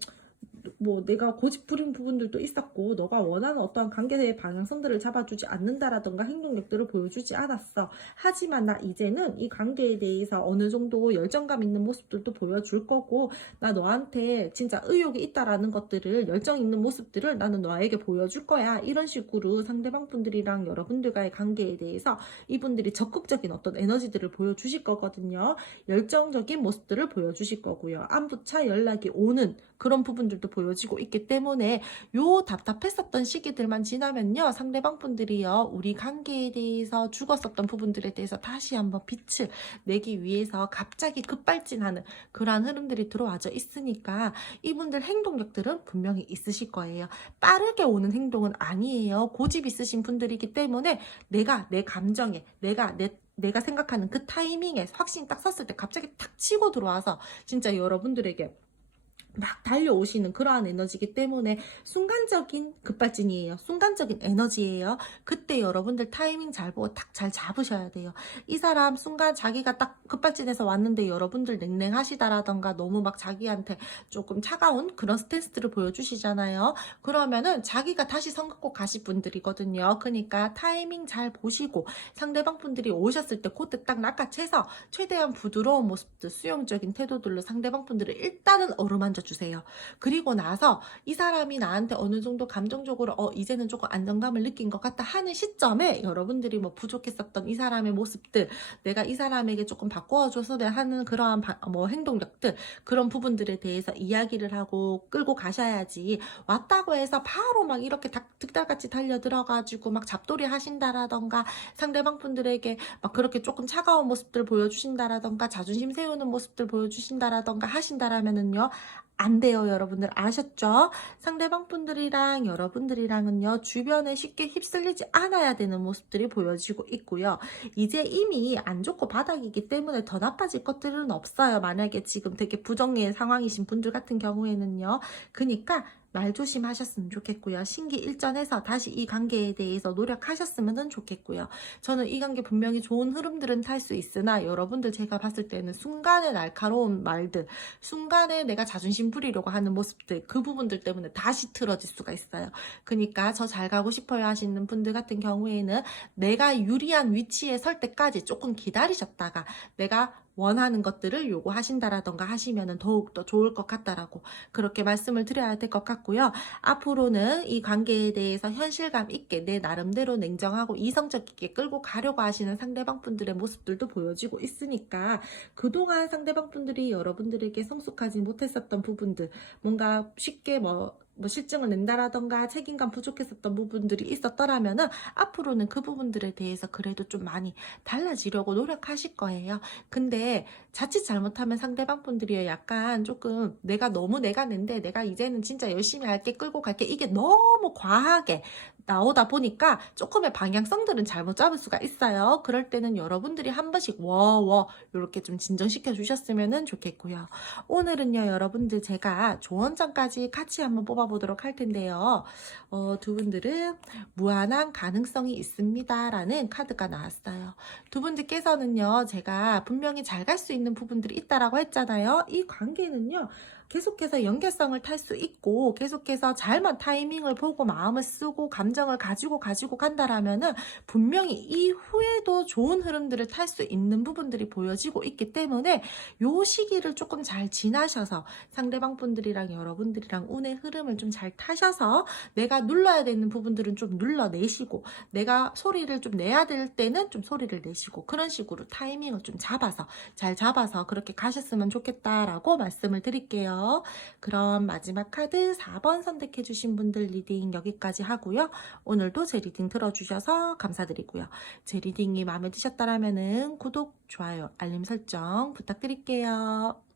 내가 고집 부린 부분들도 있었고 너가 원하는 어떠한 관계의 방향성들을 잡아주지 않는다라던가 행동력들을 보여주지 않았어. 하지만 나 이제는 이 관계에 대해서 어느 정도 열정감 있는 모습들도 보여줄 거고 나 너한테 진짜 의욕이 있다라는 것들을, 열정 있는 모습들을 나는 너에게 보여줄 거야. 이런 식으로 상대방 분들이랑 여러분들과의 관계에 대해서 이분들이 적극적인 어떤 에너지들을 보여주실 거거든요. 열정적인 모습들을 보여주실 거고요. 안부차 연락이 오는 그런 부분들도 보여지고 있기 때문에 요 답답했었던 시기들만 지나면요, 상대방 분들이요, 우리 관계에 대해서 죽었었던 부분들에 대해서 다시 한번 빛을 내기 위해서 갑자기 급발진하는 그러한 흐름들이 들어와져 있으니까 이분들 행동력들은 분명히 있으실 거예요. 빠르게 오는 행동은 아니에요. 고집 있으신 분들이기 때문에 내가 내 감정에 내가 생각하는 그 타이밍에 확신이 딱 섰을 때 갑자기 탁 치고 들어와서 진짜 여러분들에게 막 달려오시는 그러한 에너지이기 때문에 순간적인 급발진이에요. 순간적인 에너지예요. 그때 여러분들 타이밍 잘 보고 딱 잘 잡으셔야 돼요. 이 사람 순간 자기가 딱 급발진해서 왔는데 여러분들 냉랭하시다라던가 너무 막 자기한테 조금 차가운 그런 스탠스들을 보여주시잖아요. 그러면은 자기가 다시 선 긋고 가실 분들이거든요. 그러니까 타이밍 잘 보시고 상대방 분들이 오셨을 때 그때 딱 낚아채서 최대한 부드러운 모습들, 수용적인 태도들로 상대방 분들을 일단은 어루만져 주세요. 그리고 나서 이 사람이 나한테 어느 정도 감정적으로 이제는 조금 안정감을 느낀 것 같다 하는 시점에 여러분들이 뭐 부족했었던 이 사람의 모습들, 내가 이 사람에게 조금 바꿔줘서 하는 그러한 행동력들, 그런 부분들에 대해서 이야기를 하고 끌고 가셔야지, 왔다고 해서 바로 막 이렇게 득달같이 달려들어가지고 막 잡돌이 하신다라던가 상대방 분들에게 막 그렇게 조금 차가운 모습들 보여주신다라던가 자존심 세우는 모습들 보여주신다라던가 하신다라면은요, 안 돼요. 여러분들 아셨죠? 상대방 분들이랑 여러분들이랑은요, 주변에 쉽게 휩쓸리지 않아야 되는 모습들이 보여지고 있고요. 이제 이미 안 좋고 바닥이기 때문에 더 나빠질 것들은 없어요. 만약에 지금 되게 부정의 상황이신 분들 같은 경우에는요. 그러니까 말 조심하셨으면 좋겠고요. 신기일전해서 다시 이 관계에 대해서 노력하셨으면 좋겠고요. 저는 이 관계 분명히 좋은 흐름들은 탈 수 있으나 여러분들 제가 봤을 때는 순간의 날카로운 말들, 순간에 내가 자존심 부리려고 하는 모습들, 그 부분들 때문에 다시 틀어질 수가 있어요. 그러니까 저 잘 가고 싶어요 하시는 분들 같은 경우에는 내가 유리한 위치에 설 때까지 조금 기다리셨다가 내가 원하는 것들을 요구하신다라던가 하시면은 더욱더 좋을 것 같다라고 그렇게 말씀을 드려야 될 것 같고요. 앞으로는 이 관계에 대해서 현실감 있게 내 나름대로 냉정하고 이성적이게 끌고 가려고 하시는 상대방 분들의 모습들도 보여지고 있으니까 그동안 상대방 분들이 여러분들에게 성숙하지 못했었던 부분들, 뭔가 쉽게 뭐 실증을 낸다라던가 책임감 부족했었던 부분들이 있었더라면은 앞으로는 그 부분들에 대해서 그래도 좀 많이 달라지려고 노력하실 거예요. 근데 자칫 잘못하면 상대방 분들이 약간 조금 너무 내가 낸데 내가 이제는 진짜 열심히 할게 끌고 갈게 이게 너무 과하게 나오다 보니까 조금의 방향성들은 잘못 잡을 수가 있어요. 그럴 때는 여러분들이 한 번씩 워워 이렇게 좀 진정시켜 주셨으면 좋겠고요. 오늘은요, 여러분들 제가 조언장까지 같이 한번 뽑아보도록 할 텐데요. 두 분들은 무한한 가능성이 있습니다라는 카드가 나왔어요. 두 분들께서는요, 제가 분명히 잘 갈 수 있는 부분들이 있다라고 했잖아요. 이 관계는요, 계속해서 연계성을 탈 수 있고 계속해서 잘만 타이밍을 보고 마음을 쓰고 감정을 가지고 간다라면은 분명히 이후에도 좋은 흐름들을 탈 수 있는 부분들이 보여지고 있기 때문에 요 시기를 조금 잘 지나셔서 상대방 분들이랑 여러분들이랑 운의 흐름을 좀 잘 타셔서 내가 눌러야 되는 부분들은 좀 눌러내시고 내가 소리를 좀 내야 될 때는 좀 소리를 내시고 그런 식으로 타이밍을 좀 잘 잡아서 그렇게 가셨으면 좋겠다라고 말씀을 드릴게요. 그럼 마지막 카드 4번 선택해 주신 분들 리딩 여기까지 하고요. 오늘도 제 리딩 들어주셔서 감사드리고요. 제 리딩이 마음에 드셨다라면은 구독, 좋아요, 알림 설정 부탁드릴게요.